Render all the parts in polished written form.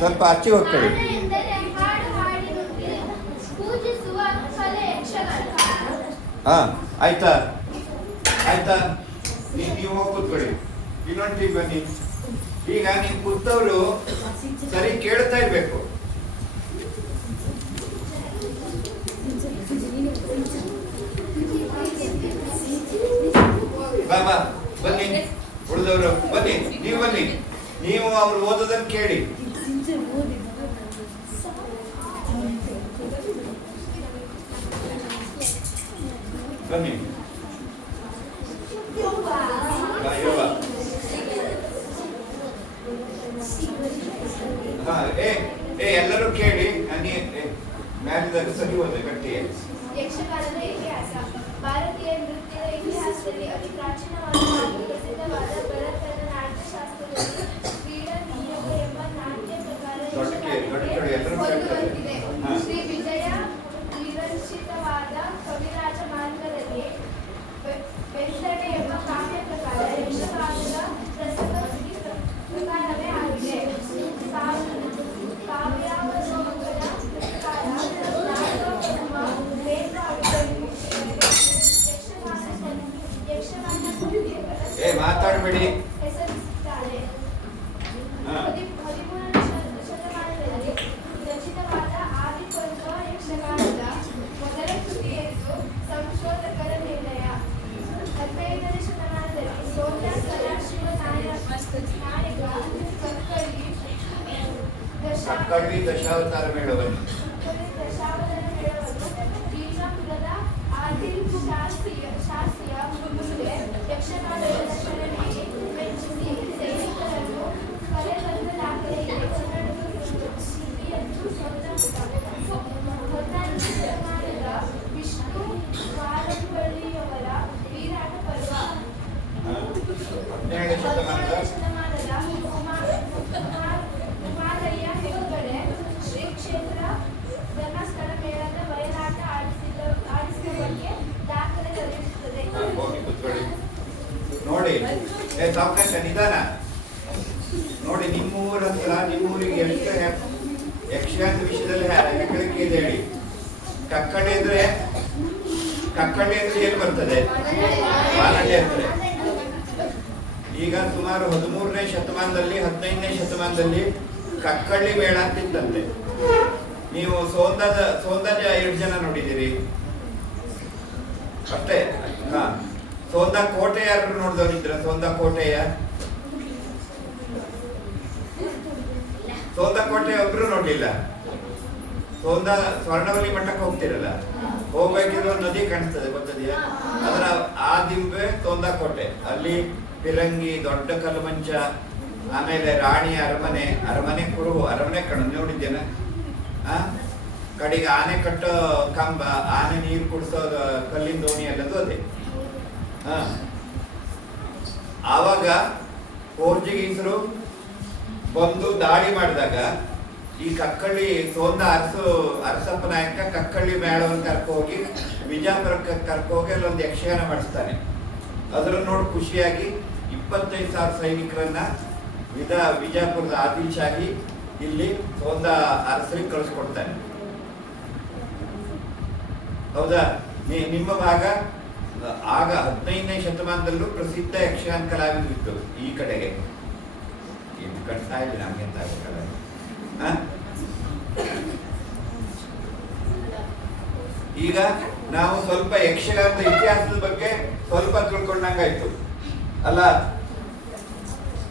ಸ್ವಲ್ಪ ಆಚೆ ಹೋಗ್ಕೊಳ್ಳಿ. ಹಾಂ ಆಯ್ತಾ ಆಯ್ತಾ, ನೀವು ಹೋಗಿ ಕೂತ್ಕೊಳ್ಳಿ. ಇನ್ನೊಂದು ಟೀಮ್ ಬನ್ನಿ. ಈಗ ನೀವು ಕೂತವರು ಸರಿ ಕೇಳ್ತಾ ಇರ್ಬೇಕು. ಬಾ ಬನ್ನಿ, ಉಳಿದವರು ಬನ್ನಿ, ನೀವು ಬನ್ನಿ. ನೀವು ಅವ್ರು ಓದೋದನ್ನು ಕೇಳಿ. ಬನ್ನಿ. ಎಲ್ಲರೂ ಕೇಳಿ. ಮ್ಯಾಲಿದಾಗ ಸರಿ ಹೋದೆ ಗಟ್ಟಿ. ಯಕ್ಷಗಾನದ ಇತಿಹಾಸ. ಭಾರತೀಯ ನೃತ್ಯದ ಇತಿಹಾಸದಲ್ಲಿ ಅತಿ ಪ್ರಾಚೀನವಾದ ಹಾಗೂ ಪ್ರಸಿದ್ಧವಾದ ಭರತನ ನಾಟ್ಯಶಾಸ್ತ್ರದಲ್ಲಿ ಕ್ರೀಡಾನೀಯಕ ಎಂಬ ನಾಟ್ಯ ಪ್ರಕಾರ ಹೊಂದುವಂತಿದೆ. ಶ್ರೀ ವಿಜಯ ವಿರಚಿತವಾದ ಕವಿರಾಜ ಮಾರ್ಗದಲ್ಲಿ ವೆಂಕಟೆ ಎಂಬ ಕಾವ್ಯ ಪ್ರಕಾರ ಯಕ್ಷಗಾನದ ಪ್ರಸಂಗ ಪ್ರಕಾರವೇ ಆಗಿದೆ. ಕಾವ್ಯಾವಲೋಕನ ಪ್ರಕಾರ ಮಾತಾಡಬೇಡಿ. ಹೆಸರಿಸುತ್ತಾರೆ. 13ನೇ ಶತಮಾನದಲ್ಲಿ ರಚಿತವಾದ ಆದಿಪರ್ವ ಯಕ್ಷಗಾನದ ಮೊದಲ ಕೃತಿಯೆಂದು ಸಂಶೋಧಕರ ನಿರ್ಣಯ. 15ನೇ ಶತಮಾನದಲ್ಲಿ ಸೋಂದ ಸದಾಶಿವ ಕಕ್ಕಳ್ಳಿ ದಶಾವತಾರ ಮೇಳವನ್ನು ಬಿಜಾಪುರದ ಆದಿಲ್ ಶಾಸ್ತ್ರೀಯ ಮುಂದೆ ಯಕ್ಷಗಾನದ ದರ್ಶನ ನೀಡಿ ಮೆಚ್ಚಿಸಿ ಸೈನಿಕರನ್ನು ಕರೆತಂದ ದಾಖಲೆ ಇದೆ. ಹದಿನಾಲ್ಕನೇ ಶತಮಾನದ ವಿಷ್ಣು ವಾರಂಪಳ್ಳಿಯವರ ವೀರಾಟ ಪರ್ವ. 17ನೇ ಶತಮಾನದ ಉಮಾಲಯ್ಯ ಹೆಗ್ಗಡೆ ಶ್ರೀ ಕ್ಷೇತ್ರ ಧರ್ಮಸ್ಥಳ ಮೇಳದ ಬಯಲಾಟ ಆಡಿಸಿದ ಬಗ್ಗೆ ದಾಖಲೆ ಲಭಿಸುತ್ತದೆ. ನೋಡಿ ಸಾವಕಾಶ ನಿಧಾನ ನೋಡಿ. ನಿಮ್ಮೂರ ಹತ್ರ ನಿಮ್ಮೂರಿಗೆ ಎಷ್ಟು ಯಕ್ಷಗಾನದ ವಿಷಯದಲ್ಲಿ ಹೆಗ್ಗಳಿಕೆ ಇದೆ ಹೇಳಿ. ಕಕ್ಕಳ್ಳಿ ಅಂದ್ರೆ ಏನು ಬರ್ತದೆ? ಬಾಲಹಳ್ಳಿ ಅಂದ್ರೆ. ಈಗ ಸುಮಾರು 13ನೇ ಶತಮಾನದಲ್ಲಿ 15ನೇ ಶತಮಾನದಲ್ಲಿ ಕಕ್ಕಳ್ಳಿ ಮೇಳ ಅಂತಿತ್ತಂತೆ. ನೀವು ಸೋಂದಾಜ 2 ಜನ ನೋಡಿದ್ದೀರಿ ಅಷ್ಟೇ. ಸೋಂದ ಕೋಟೆ ಯಾರು ನೋಡಿದವರಿದ್ರ? ಸೋಂದ ಕೋಟೆಯ ಒಬ್ರು ನೋಡ್ಲಿಲ್ಲ. ಸೋಂದ ಸ್ವರ್ಣವಲ್ಲಿ ಮಠಕ್ಕೆ ಹೋಗ್ತಿರಲ್ಲ, ಹೋಗ್ಬೇಕಿದ್ರೆ ಒಂದು ನದಿ ಕಾಣಿಸ್ತದೆ, ಗೊತ್ತದೆಯಾ? ಅದರ ಆ ದಿಂಬೆ ಸೋಂದ ಕೋಟೆ. ಅಲ್ಲಿ ಪಿರಂಗಿ, ದೊಡ್ಡ ಕಲ್ಮಂಚ, ಆಮೇಲೆ ರಾಣಿ ಅರಮನೆ ಕುರುಹು, ಅರಮನೆ ಕಣ್ಣು ನೋಡಿದ್ದೇನೆ. ಕಡೆಗೆ ಆನೆ ಕಟ್ಟೋ ಕಂಬ, ಆನೆ ನೀರು ಕುಡಿಸೋ ಕಲ್ಲಿನ ದೋಣಿ ಎಲ್ಲದು ಅದೇ. ಆವಾಗ ಪೋರ್ಚುಗೀಸರು ಬಂದು ದಾಳಿ ಮಾಡಿದಾಗ ಈ ಕಕ್ಕಳ್ಳಿ ಸೋಂದ ಅರಸಪ್ಪ ನಾಯಕ ಕಕ್ಕಳ್ಳಿ ಮೇಳವನ್ನು ಕರ್ಕೋಗಿ ವಿಜಯಪುರಕ್ಕೆ ಕರ್ಕೋಗಿ ಅಲ್ಲೊಂದು ಯಕ್ಷಗಾನ ಮಾಡಿಸ್ತಾನೆ. ಅದನ್ನು ನೋಡಿ ಖುಷಿಯಾಗಿ 25,000 ಸೈನಿಕರನ್ನ ವಿಜಯಪುರದ ಆದಿಲ್ ಶಾಹಿ ಇಲ್ಲಿ ಸೋಂದ ಅರಸರಿಗೆ ಕಳಿಸ್ಕೊಡ್ತಾನೆ. ಹೌದಾ? ನಿಮ್ಮ ಭಾಗ ಆಗ 15ನೇ ಶತಮಾನದಲ್ಲೂ ಪ್ರಸಿದ್ಧ ಯಕ್ಷಗಾನ ಕಲಾವಿದರು ಈ ಕಡೆಗೆ. ಇದು ಕಟ್ತಾ ಇಲ್ಲ ನಮ್ಗೆಂತ ಆಗಬೇಕಲ್ಲ. ಈಗ ನಾವು ಸ್ವಲ್ಪ ಯಕ್ಷಗಾನದ ಇತಿಹಾಸದ ಬಗ್ಗೆ ಸ್ವಲ್ಪ ತಿಳ್ಕೊಂಡಂಗಾಯ್ತು ಅಲ್ಲ.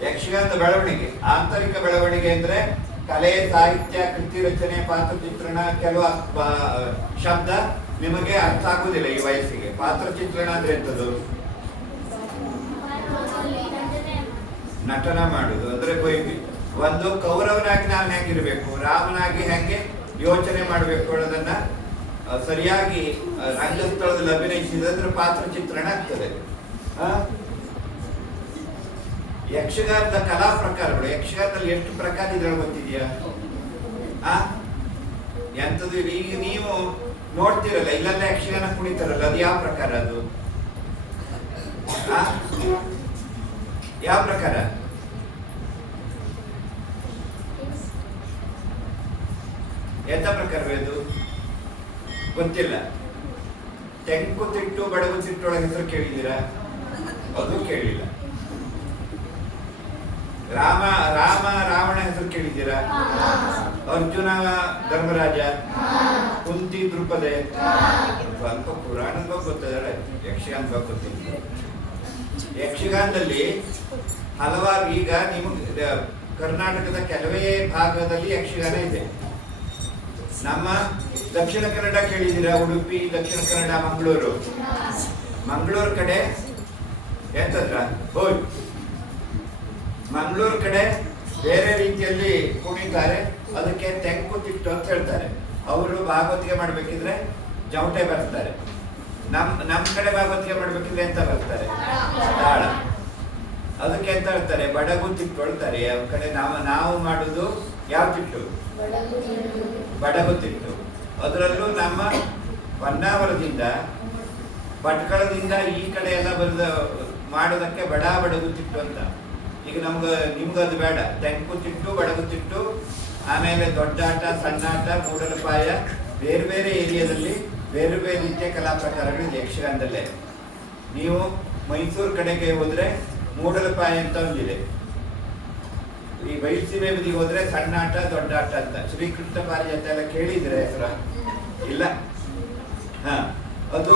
ಯಕ್ಷಗಾನದ ಬೆಳವಣಿಗೆ, ಆಂತರಿಕ ಬೆಳವಣಿಗೆ ಅಂದ್ರೆ ಕಲೆ, ಸಾಹಿತ್ಯ, ಕೃತಿ ರಚನೆ, ಪಾತ್ರ ಚಿತ್ರಣ. ಕೆಲವು ಶಬ್ದ ನಿಮಗೆ ಅರ್ಥ ಆಗುದಿಲ್ಲ ಈ ವಯಸ್ಸಿಗೆ. ಪಾತ್ರ ಚಿತ್ರಣ ಅಂದ್ರೆ ಎಂತದ್ದು? ನಟನ ಮಾಡುದು. ಅಂದ್ರೆ ಒಂದು ಕೌರವನಾಗಿ ನಾನು ಹೆಂಗಿರ್ಬೇಕು, ರಾಮನಾಗಿ ಹೆಂಗೆ ಯೋಚನೆ ಮಾಡಬೇಕು ಅನ್ನೋದನ್ನ ಸರಿಯಾಗಿ ರಂಗಸ್ಥಳದಲ್ಲಿ ಅಭಿನಯಿಸಿದ್ರೆ ಪಾತ್ರ ಚಿತ್ರಣ ಆಗ್ತದೆ. ಯಕ್ಷಗಾನದ ಕಲಾ ಪ್ರಕಾರಗಳು, ಯಕ್ಷಗಾನದಲ್ಲಿ ಎಷ್ಟು ಪ್ರಕಾರ ಇದ್ರೆ ಗೊತ್ತಿದೆಯಾ? ಎಂತದ್ದು? ಈಗ ನೀವು ನೋಡ್ತಿರಲ್ಲ, ಇಲ್ಲೆಲ್ಲ ಯಕ್ಷಗಾನ ಕುಣಿತಾರಲ್ಲ, ಅದು ಯಾವ ಪ್ರಕಾರ? ಅದು ಯಾವ ಪ್ರಕಾರ? ಎಂತ ಪ್ರಕಾರವೇ ಅದು ಗೊತ್ತಿಲ್ಲ. ತೆಂಕು ತಿಟ್ಟು ಬಡಗು ತಿಟ್ಟೊಳಗೆ ಹೆಸರು ಕೇಳಿದ್ದೀರಾ? ಅದು ಕೇಳಿಲ್ಲ. ರಾಮ ರಾವಣ ಹೆಸರು ಕೇಳಿದ್ದೀರಾ? ಅರ್ಜುನ ಧರ್ಮರಾಜ, ಕುಂತಿ ದೃಪದೆ. ಸ್ವಲ್ಪ ಪುರಾಣದ ಬಗ್ಗೆ ಗೊತ್ತಿದ್ದಾರೆ, ಯಕ್ಷಗಾನ ಬಗ್ಗೆ ಗೊತ್ತಿಲ್ಲ. ಯಕ್ಷಗಾನದಲ್ಲಿ ಹಲವಾರು, ಈಗ ನಿಮಗೆ ಕರ್ನಾಟಕದ ಕೆಲವೇ ಭಾಗದಲ್ಲಿ ಯಕ್ಷಗಾನ ಇದೆ. ನಮ್ಮ ದಕ್ಷಿಣ ಕನ್ನಡ ಕೇಳಿದ್ದೀರಾ? ಉಡುಪಿ, ದಕ್ಷಿಣ ಕನ್ನಡ, ಮಂಗಳೂರು ಕಡೆ ಎಂತಂದ್ರ ಹೋಯ್, ಮಂಗಳೂರು ಕಡೆ ಬೇರೆ ರೀತಿಯಲ್ಲಿ ಕುಣಿತಾರೆ. ಅದಕ್ಕೆ ತೆಂಕು ತಿಟ್ಟು ಅಂತ ಹೇಳ್ತಾರೆ. ಅವರು ಭಾಗವತಿಗೆ ಮಾಡ್ಬೇಕಿದ್ರೆ ಜವಟೆ ಬರ್ತಾರೆ. ನಮ್ ಕಡೆ ಭಾಗವತಿಗೆ ಮಾಡ್ಬೇಕಿದ್ರೆ ಎಂತ ಬರ್ತಾರೆ? ತಾಳ. ಅದಕ್ಕೆ ಎಂತ ಹೇಳ್ತಾರೆ? ಬಡಗು ತಿಟ್ಟು ಹೇಳ್ತಾರೆ. ಅವ್ರ ಕಡೆ ನಾವು ಮಾಡುದು ಯಾವ ತಿಟ್ಟು? ಬಡಗು ತಿಟ್ಟು. ಅದರಲ್ಲೂ ನಮ್ಮ ಹೊನ್ನಾವರದಿಂದ, ಭಟ್ಕಳದಿಂದ ಈ ಕಡೆ ಎಲ್ಲ ಬರೆದ ಮಾಡೋದಕ್ಕೆ ಬಡಗು ತಿಟ್ಟು ಅಂತ. ಈಗ ನಿಮ್ಗೆ ಅದು ಬೇಡ. ತೆಂಕು ತಿಟ್ಟು, ಬಡಗು ತಿಟ್ಟು, ಆಮೇಲೆ ದೊಡ್ಡಾಟ, ಸಣ್ಣಾಟ, ಮೂಡಲಪಾಯ, ಬೇರೆ ಬೇರೆ ಏರಿಯಾದಲ್ಲಿ ಬೇರೆ ಬೇರೆ ರೀತಿಯ ಕಲಾ ಪ್ರಕಾರಗಳಿದೆ ಯಕ್ಷಗಾನದಲ್ಲೇ. ನೀವು ಮೈಸೂರು ಕಡೆಗೆ ಹೋದ್ರೆ ಮೂಡಲಪಾಯ ಅಂತ ಒಂದಿದೆ. ಈ ಬೈಲ್ಸೀಮೆ ಬದಿಗೆ ಹೋದ್ರೆ ಸಣ್ಣಾಟ, ದೊಡ್ಡಾಟ ಅಂತ. ಶ್ರೀಕೃಷ್ಣ ಪಾರಿಜಾತ ಎಲ್ಲ ಕೇಳಿದ್ರೆ ಹೆಸರ? ಇಲ್ಲ. ಅದು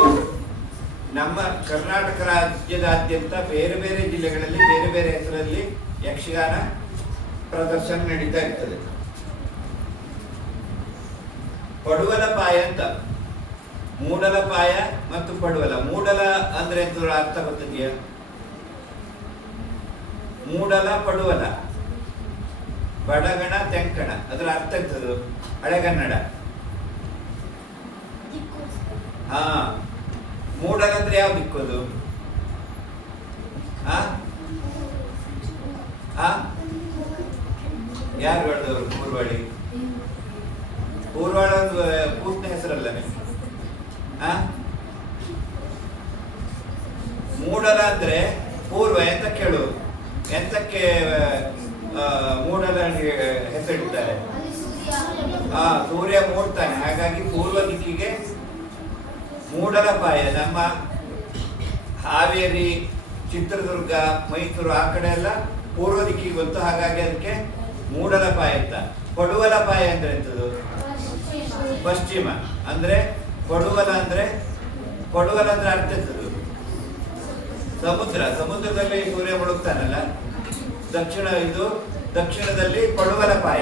ನಮ್ಮ ಕರ್ನಾಟಕ ರಾಜ್ಯದಾದ್ಯಂತ ಬೇರೆ ಬೇರೆ ಜಿಲ್ಲೆಗಳಲ್ಲಿ ಬೇರೆ ಬೇರೆ ಹೆಸರಲ್ಲಿ ಯಕ್ಷಗಾನ ಪ್ರದರ್ಶನ ನಡೀತಾ ಇರ್ತದೆ. ಪಡುವಲಪಾಯ ಅಂತ, ಮೂಡಲಪಾಯ ಮತ್ತು ಪಡುವಲ. ಮೂಡಲ ಅಂದ್ರೆ ಅರ್ಥ ಗೊತ್ತಿದೆಯಾ? ಮೂಡಲ, ಪಡುವಲ, ಬಡಗಣ, ತೆಂಕಣ, ಅದರ ಅರ್ಥ ಇರ್ತದೆ ಹಳೆಗನ್ನಡ. ಮೂಡಲ ಅಂದ್ರೆ ಯಾವ ದಿಕ್ಕೋದು? ಯಾರು ಹೇಳಿದವರು? ಪೂರ್ವಾಳಿ. ಪೂರ್ವಾಳ ಒಂದು ಪೂರ್ಣ ಹೆಸರಲ್ಲ. ಮೂಡಲ ಅಂದ್ರೆ ಪೂರ್ವ ಅಂತ ಕೇಳು. ಎಂತಕ್ಕೆ ಮೂಡಲ ಹೆಸರಿಡ್ತಾರೆ? ಸೂರ್ಯ ಮೂಡ್ತಾನೆ, ಹಾಗಾಗಿ ಪೂರ್ವ ದಿಕ್ಕಿಗೆ ಮೂಡಲಪಾಯ. ನಮ್ಮ ಹಾವೇರಿ, ಚಿತ್ರದುರ್ಗ, ಮೈಸೂರು ಆ ಕಡೆ ಎಲ್ಲ ಪೂರ್ವ ದಿಕ್ಕಿಗೆ ಬಂತು, ಹಾಗಾಗಿ ಅದಕ್ಕೆ ಮೂಡಲಪಾಯ ಅಂತ. ಪಡುವಲಪಾಯ ಅಂದ್ರೆ ಎಂತದು? ಪಶ್ಚಿಮ. ಅಂದ್ರೆ ಪಡುವಲ ಅಂದ್ರೆ ಅರ್ಥ ಎಂತದು? ಸಮುದ್ರದಲ್ಲಿ ಸೂರ್ಯ ಮುಳುಗ್ತಾನಲ್ಲ, ದಕ್ಷಿಣದಲ್ಲಿ ಪಡುವಲಪಾಯ.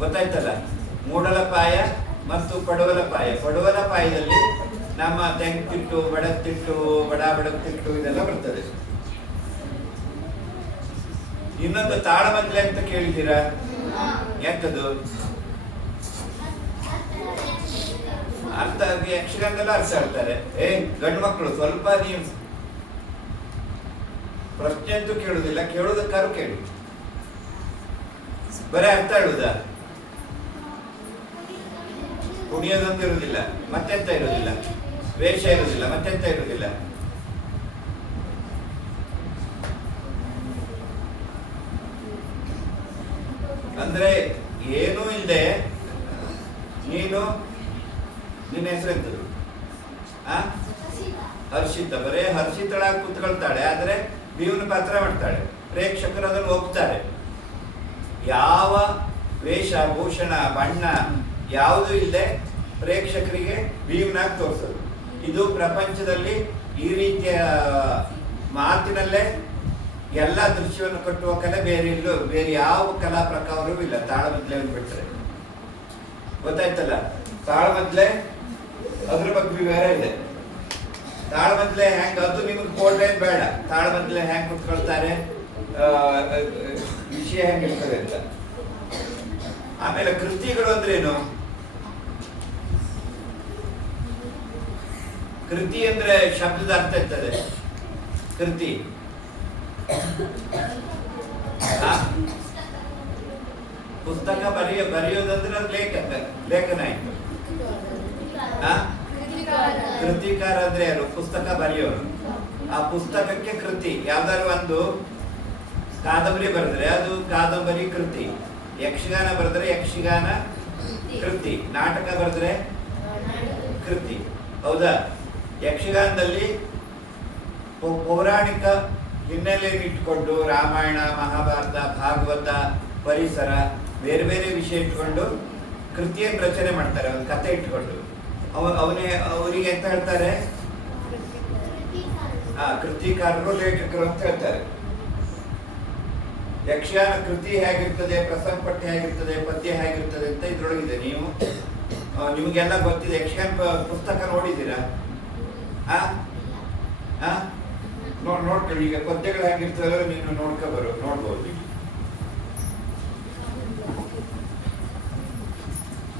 ಗೊತ್ತಾಯ್ತಲ್ಲ? ಮೂಡಲಪಾಯ ಮತ್ತು ಪಡುವಲಪಾಯ. ಪಡುವಲಪಾಯದಲ್ಲಿ ನಮ್ಮ ತೆಂಕಿಟ್ಟು, ಬಡತ್ತಿಟ್ಟು, ಬಡತ್ತಿಟ್ಟು ಇದೆಲ್ಲ ಬರ್ತದೆ. ಇನ್ನೊಂದು ತಾಳಮದ್ದಲೆ ಅಂತ ಕೇಳಿದ್ದೀರಾ? ಎಂತದು? ಅರ್ಥ ಯಕ್ಷಗಾನದಲ್ಲ ಅರ್ಥ ಹೇಳ್ತಾರೆ. ಗಂಡು ಮಕ್ಕಳು ಸ್ವಲ್ಪ ನೀವು ಪ್ರಶ್ನೆ ಅಂತೂ ಕೇಳುದಿಲ್ಲ, ಕೇಳುವುದಕ್ಕಾರು ಕೇಳಿ. ಬರೀ ಅರ್ಥ ಹೇಳುವುದಾ? ಕುಣಿಯೋದೊಂದು ಇರುವುದಿಲ್ಲ, ಮತ್ತೆಂತ ಇರುವುದಿಲ್ಲ, ವೇಷ ಇರುವುದಿಲ್ಲ, ಮತ್ತೆಂತ ಇರುವುದಿಲ್ಲ. ಅಂದ್ರೆ ಏನೂ ಇಲ್ಲದೆ ನಿನ್ನ ಹೆಸರು ಎಂತದು? ಹರ್ಷಿತ. ಬರೇ ಹರ್ಷಿತಳಾಗಿ ಕೂತ್ಕೊಳ್ತಾಳೆ, ಆದ್ರೆ ಬೀವನ ಪಾತ್ರ ಮಾಡ್ತಾಳೆ. ಪ್ರೇಕ್ಷಕರು ಅದನ್ನು ಒಪ್ತಾರೆ. ಯಾವ ವೇಷ, ಭೂಷಣ, ಬಣ್ಣ ಯಾವುದು ಇಲ್ಲದೆ ಪ್ರೇಕ್ಷಕರಿಗೆ ಬೀವನಾಗಿ ತೋರಿಸೋದು. ಇದು ಪ್ರಪಂಚದಲ್ಲಿ ಈ ರೀತಿಯ ಮಾತಿನಲ್ಲೇ ಎಲ್ಲ ದೃಶ್ಯವನ್ನು ಕಟ್ಟುವ ಕಲೆ ಬೇರೆ ಯಾವ ಕಲಾ ಪ್ರಕಾರವೂ ಇಲ್ಲ, ತಾಳಮದ್ದಲೆ ಬಿಟ್ಟರೆ. ಗೊತ್ತಾಯ್ತಲ್ಲ? ತಾಳಮದ್ದಲೆ ಅದ್ರ ಬಗ್ಗೆ ಬೇರೆ ಇದೆ. ತಾಳಮದ್ದಲೆ ಹೆಂಗ್, ಅದು ನಿಮಗೆ ಕೋಟೆ ಬೇಡ. ತಾಳಮದ್ದಲೆ ಹೆಂಗ್ ಕುತ್ಕೊಳ್ತಾರೆ, ವಿಷಯ ಹೆಂಗಿರ್ತದೆ ಅಂತ. ಆಮೇಲೆ ಕೃತಿಗಳು ಅಂದ್ರೇನು? ಕೃತಿ ಅಂದ್ರೆ ಶಬ್ದದ ಅರ್ಥ ಇರ್ತದೆ. ಕೃತಿ ಪುಸ್ತಕ ಬರೆಯೋದಂದ್ರೆ ಅದು ಲೇಖನ ಆಯ್ತು. ಕೃತಿಕಾರ ಅಂದ್ರೆ ಯಾರು? ಪುಸ್ತಕ ಬರೆಯೋರು. ಆ ಪುಸ್ತಕಕ್ಕೆ ಕೃತಿ. ಯಾವ್ದಾದ್ರು ಒಂದು ಕಾದಂಬರಿ ಬರೆದ್ರೆ ಅದು ಕಾದಂಬರಿ ಕೃತಿ. ಯಕ್ಷಗಾನ ಬರೆದ್ರೆ ಯಕ್ಷಗಾನ ಕೃತಿ, ನಾಟಕ ಬರೆದ್ರೆ ಕೃತಿ. ಹೌದಾ? ಯಕ್ಷಗಾನದಲ್ಲಿ ಪೌರಾಣಿಕ ಹಿನ್ನೆಲೆಯನ್ನು ಇಟ್ಕೊಂಡು ರಾಮಾಯಣ, ಮಹಾಭಾರತ, ಭಾಗವತ, ಪರಿಸರ ಬೇರೆ ಬೇರೆ ವಿಷಯ ಇಟ್ಕೊಂಡು ಕೃತಿಯನ್ನು ರಚನೆ ಮಾಡ್ತಾರೆ. ಒಂದು ಕಥೆ ಇಟ್ಕೊಂಡು ಅವರಿಗೆ ಎಂತ ಹೇಳ್ತಾರೆ? ಕೃತಿಕಾರರು, ಲೇಖಕರು ಅಂತ ಹೇಳ್ತಾರೆ. ಯಕ್ಷಗಾನ ಕೃತಿ ಹೇಗಿರ್ತದೆ, ಪ್ರಸಂಗಪಟ್ಟಿ ಹೇಗಿರ್ತದೆ, ಪದ್ಯ ಹೇಗಿರ್ತದೆ ಅಂತ ಇದ್ರೊಳಗಿದೆ. ನಿಮಗೆಲ್ಲ ಗೊತ್ತಿದೆ. ಯಕ್ಷಗಾನ ಪುಸ್ತಕ ನೋಡಿದ್ದೀರಾ? ನೋಡ್ಕೊಳ್ಳಿ. ಈಗ ಪದ್ಯಗಳು ಹೇಗಿರ್ತದೆ ನೀನು ನೋಡ್ಬೋದು.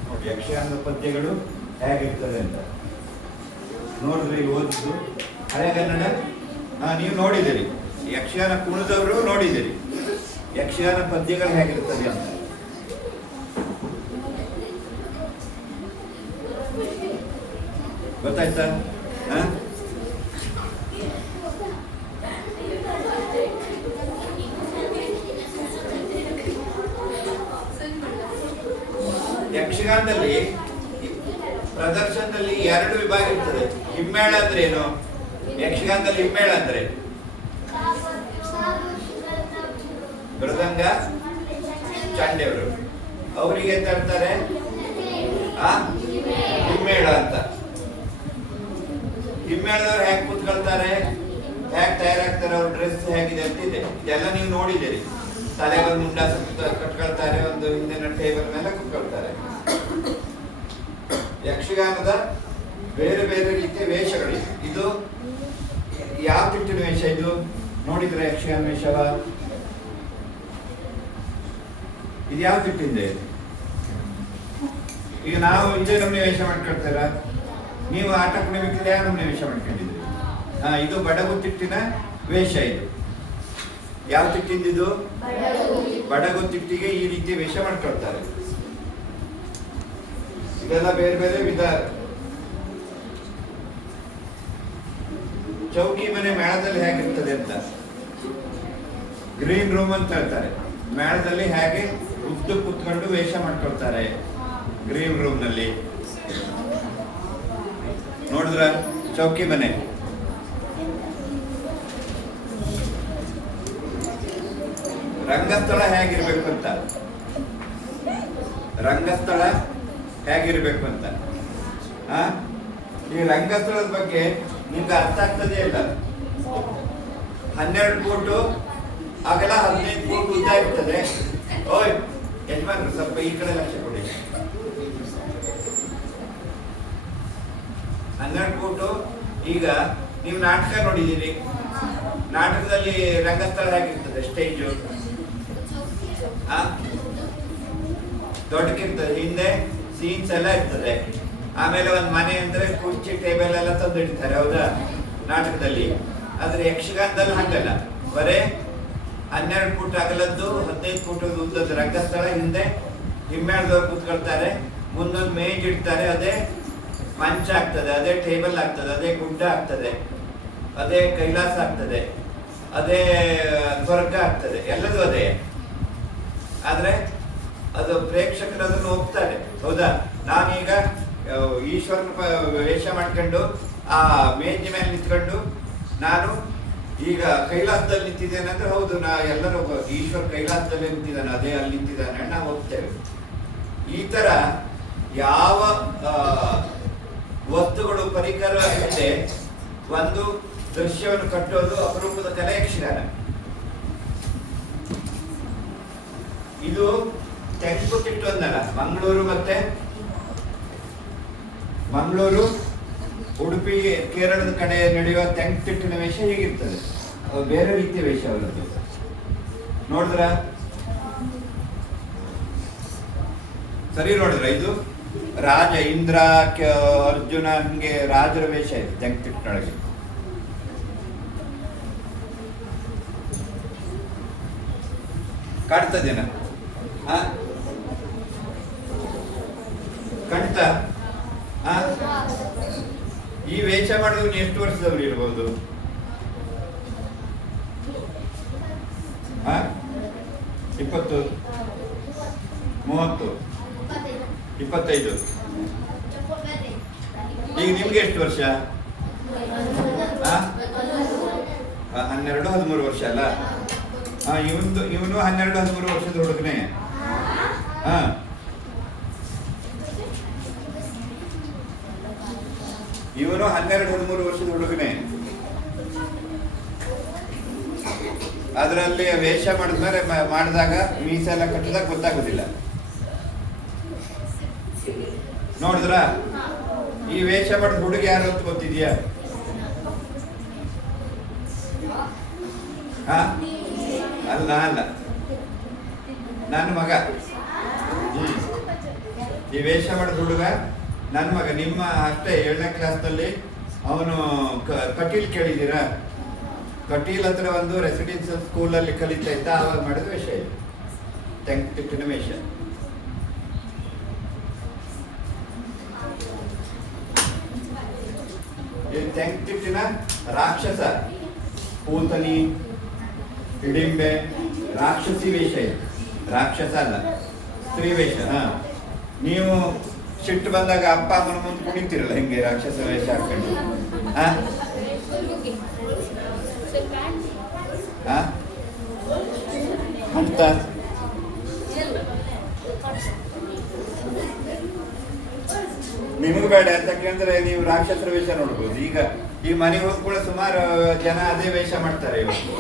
ನೋಡಿ ಯಕ್ಷಗಾನದ ಪದ್ಯಗಳು ಹೇಗಿರ್ತದೆ ಅಂತ ನೋಡಿದ್ರಿ, ಓದಿದ್ದು ಹಳೆಗನ್ನಡ ನೀವು ನೋಡಿದಿರಿ. ಯಕ್ಷಗಾನ ಕುಣಿದವರು ನೋಡಿದಿರಿ. ಯಕ್ಷಗಾನ ಪದ್ಯಗಳು ಹೇಗಿರ್ತದೆ ಅಂತ ಗೊತ್ತಾಯ್ತಾ? ಯಕ್ಷಗಾನದಲ್ಲಿ ಪ್ರದರ್ಶನದಲ್ಲಿ 2 ವಿಭಾಗ ಇರ್ತದೆ. ಹಿಮ್ಮೇಳ ಅಂದ್ರೆ ಏನು? ಯಕ್ಷಗಾನದಲ್ಲಿ ಹಿಮ್ಮೇಳ ಅಂದ್ರೆ ಮೃದಂಗ ಚಂಡೆಯವರು, ಅವರಿಗೆ ಎಂತ ಹೇಳ್ತಾರೆ? ಹಿಮ್ಮೇಳ ಅಂತ. ಹಿಮ್ಮೇಳದವ್ರು ಹೇಗೆ ಕೂತ್ಕೊಳ್ತಾರೆ, ಹೇಗೆ ತಯಾರಾಗ್ತಾರೆ, ಅವ್ರ ಡ್ರೆಸ್ ಹೇಗಿದೆ ಅಂತಿದೆ. ಇದೆಲ್ಲ ನೀವು ನೋಡಿದ್ದೀರಿ. ತಲೆಗೊಂದು ಮುಂಡ ಕಟ್ಕೊಳ್ತಾರೆ, ಒಂದು ಹಿಂದಿನ ಟೇಬಲ್ ಮೇಲೆ ಕೂತ್ಕೊಳ್ತಾರೆ. ಯಕ್ಷಗಾನದ ಬೇರೆ ಬೇರೆ ರೀತಿಯ ವೇಷಗಳಿವೆ. ಇದು ಯಾವ ತಿಟ್ಟಿನ ವೇಷ? ಇದು ನೋಡಿದ್ರೆ ಯಕ್ಷಗಾನ ವೇಷವ? ಇದು ಯಾವ ತಿಟ್ಟಿಂದ? ಈಗ ನಾವು ಇದೇ ನಮ್ನೆ ವೇಷ ಮಾಡ್ಕೊಳ್ತಾರ. ನೀವು ಆಟ ಕುಣಿಬೇಕಿದ್ರೆ ಯಾವ ನಮ್ನೆ ವೇಷ ಮಾಡ್ಕೊಂಡಿದ್ರಿ? ಇದು ಬಡಗು ತಿಟ್ಟಿನ ವೇಷ. ಇದು ಯಾವ ತಿಟ್ಟಿಂದಿದು? ಬಡಗು ತಿಟ್ಟಿಗೆ ಈ ರೀತಿ ವೇಷ ಮಾಡ್ಕೊಳ್ತಾರೆ. ಇದೆಲ್ಲ ಬೇರೆ ಬೇರೆ ವಿಧ. ಚೌಕಿ ಮನೆ ಮೇಳದಲ್ಲಿ ಹೇಗಿರ್ತದೆ ಅಂತ ಗ್ರೀನ್ ರೂಮ್ ಅಂತ ಹೇಳ್ತಾರೆ. ಮೇಳದಲ್ಲಿ ಹೇಗೆ ಉದ್ದು ಕೂತ್ಕೊಂಡು ವೇಷ ಮಾಡ್ಕೊಳ್ತಾರೆ ಗ್ರೀನ್ ರೂಮ್ ನಲ್ಲಿ. ನೋಡಿದ್ರ ಚೌಕಿ ಮನೆ. ರಂಗಸ್ಥಳ ಹೇಗಿರ್ಬೇಕು ಅಂತ, ರಂಗಸ್ಥಳ ಹೇಗಿರ್ಬೇಕು ಅಂತ. ಈ ರಂಗಸ್ಥಳದ ಬಗ್ಗೆ ನಿಮ್ಗೆ ಅರ್ಥ ಆಗ್ತದೆ ಇಲ್ಲ. 12 ಫೂಟು ಅಗಲ, 15 ಫೂಟ್ ಉದ್ದ ಇರ್ತದೆ. ಓಯ್ ಯಜಮಾನ್ರು ಸ್ವಲ್ಪ ಈ ಕಡೆ ಲಕ್ಷ್ಯ ಕೊಡಿ. 12 ಫೂಟು. ಈಗ ನೀವು ನಾಟಕ ನೋಡಿದ್ದೀರಿ. ನಾಟಕದಲ್ಲಿ ರಂಗಸ್ಥಳ ಹೇಗಿರ್ತದೆ? ಸ್ಟೇಜು ದೊಡ್ಡಕ್ಕಿರ್ತದೆ. ಹಿಂದೆ ಸೀನ್ಸ್ ಎಲ್ಲ ಇರ್ತದೆ. ಆಮೇಲೆ ಒಂದು ಮನೆ ಅಂದ್ರೆ ಕುರ್ಚಿ ಟೇಬಲ್ ಎಲ್ಲ ತಂದಿಡ್ತಾರೆ. ಹೌದಾ? ನಾಟಕದಲ್ಲಿ. ಆದ್ರೆ ಯಕ್ಷಗಾನದಲ್ಲಿ ಹಂಗಲ್ಲ. ಬರೇ 12 ಫೂಟ್ ಅಗಲದ್ದು, 15 ಫೂಟ್ ಉದ್ದದ್ದು ರಂಗಸ್ಥಳ. ಹಿಂದೆ ಹಿಮ್ಮೇಳದವ್ರು ಕೂತ್ಕೊಳ್ತಾರೆ. ಮುಂದೊಂದು ಮೇಜ್ ಇಡ್ತಾರೆ. ಅದೇ ಮಂಚ ಆಗ್ತದೆ, ಅದೇ ಟೇಬಲ್ ಆಗ್ತದೆ, ಅದೇ ಗುಡ್ಡ ಆಗ್ತದೆ, ಅದೇ ಕೈಲಾಸ ಆಗ್ತದೆ, ಅದೇ ಸ್ವರ್ಗ ಆಗ್ತದೆ. ಎಲ್ಲದೂ ಅದೇ. ಆದ್ರೆ ಅದು ಪ್ರೇಕ್ಷಕರು ಅದನ್ನು ಒಪ್ತಾರೆ. ಹೌದಾ? ನಾನೀಗ ಈಶ್ವರನ ವೇಷ ಮಾಡ್ಕೊಂಡು ಆ ಮೇಜ್ ಮೇಲೆ ನಿಂತ್ಕೊಂಡು ನಾನು ಈಗ ಕೈಲಾಸದಲ್ಲಿ ನಿಂತಿದ್ದೇನೆ ಅಂದ್ರೆ ಹೌದು, ಎಲ್ಲರೂ ಈಶ್ವರ ಕೈಲಾಸದಲ್ಲಿ ನಿಂತಿದ್ದಾನೆ, ಅದೇ ಅಲ್ಲಿ ನಿಂತಿದ್ದಾನೆ ನಾವು ಒಪ್ತೇವೆ. ಈ ತರ ಯಾವ ವಸ್ತುಗಳು, ಪರಿಕರ ಇದೆ, ಒಂದು ದೃಶ್ಯವನ್ನು ಕಟ್ಟೋದು ಅಪರೂಪದ ಕಲೆ ಯಕ್ಷಗಾನ. ಇದು ತೆಂಕುತಿಟ್ಟು ಅಂದಲ್ಲ, ಮಂಗಳೂರು ಉಡುಪಿ ಕೇರಳದ ಕಡೆ ನಡೆಯುವ ತೆಂಕುತಿಟ್ಟಿನ ವೇಷ ಹೀಗಿರ್ತದೆ. ಬೇರೆ ರೀತಿಯ ವೇಷ ಅವರದ್ದು. ನೋಡಿದ್ರ ಸರಿ? ನೋಡಿದ್ರ ಇದು ರಾಜ ಇಂದ್ರ, ಅರ್ಜುನ, ಹಂಗೆ ರಾಜರ ವೇಷ ಇದೆ ತೆಂಕುತಿಟ್ಟಿನೊಳಗೆ. ಕಾಡ್ತದೇನ? ಕಣ್ತ? ಈ ವೇಷ ಮಾಡಿದವ್ರು ಎಷ್ಟು ವರ್ಷದವ್ರು ಇರ್ಬೋದು? 20 30, 25. ಈಗ ನಿಮ್ಗೆ ಎಷ್ಟು ವರ್ಷ? 12, 13 ವರ್ಷ ಅಲ್ಲ? ಇವನು 12, 13 ವರ್ಷದ ಹುಡುಗನೇ. ಇವನು 12, 13 ವರ್ಷದ ಹುಡುಗನೇ. ಅದರಲ್ಲಿ ವೇಷ ಮಾಡಿದಾಗ ಮೀಸೆಲ್ಲ ಕಟ್ಟಿದಾಗ ಗೊತ್ತಾಗೋದಿಲ್ಲ. ನೋಡಿದ್ರ ಈ ವೇಷ ಮಾಡಿದ ಹುಡುಗ ಯಾರು ಅಂತ ಗೊತ್ತಿದ್ಯಾ? ಅಲ್ಲ ಅಲ್ಲ, ನನ್ನ ಮಗ. ಈ ವೇಷ ಮಾಡಿದ ಹುಡುಗ ನನ್ನ ಮಗ. ನಿಮ್ಮ ಅಷ್ಟೇ 7ನೇ ಕ್ಲಾಸ್ನಲ್ಲಿ ಅವನು ಕಟೀಲ್ ಕೇಳಿದ್ದೀರಾ? ಕಟೀಲ್ ಹತ್ರ ಒಂದು ರೆಸಿಡೆನ್ಸಿಯಲ್ ಸ್ಕೂಲಲ್ಲಿ ಕಲಿತಾ ಇದ್ದ. ಆವಾಗ ಮಾಡಿದ ವೇಷ ಇದು, ತೆಂಕುತಿಟ್ಟಿನ ವೇಷ. ತೆಂಕುತಿಟ್ಟಿನ ರಾಕ್ಷಸ, ಪೂತನಿ, ಹಿಡಿಂಬೆ, ರಾಕ್ಷಸಿ ವೇಷ ಇದು. ರಾಕ್ಷಸ ಅಲ್ಲ, ಸ್ತ್ರೀ ವೇಷ. ನೀವು ಸಿಟ್ಟು ಬಂದಾಗ ಅಪ್ಪ ಅಮ್ಮನ ಮುಂದೆ ಕುಣಿತೀರಲ್ಲ ಹೆಂಗೆ ರಾಕ್ಷಸ ವೇಷ ಹಾಕೊಂಡು? ಅಂತ ನಿಮಗೂ ಬೇಡ ಅಂತ ಕೇಳಿದ್ರೆ ನೀವು ರಾಕ್ಷಸರ ವೇಷ ನೋಡ್ಬೋದು. ಈಗ ಈ ಮನೆಗೆ ಹೋದ್ ಕೂಡ ಸುಮಾರು ಜನ ಅದೇ ವೇಷ ಮಾಡ್ತಾರೆ ಇವತ್ತು.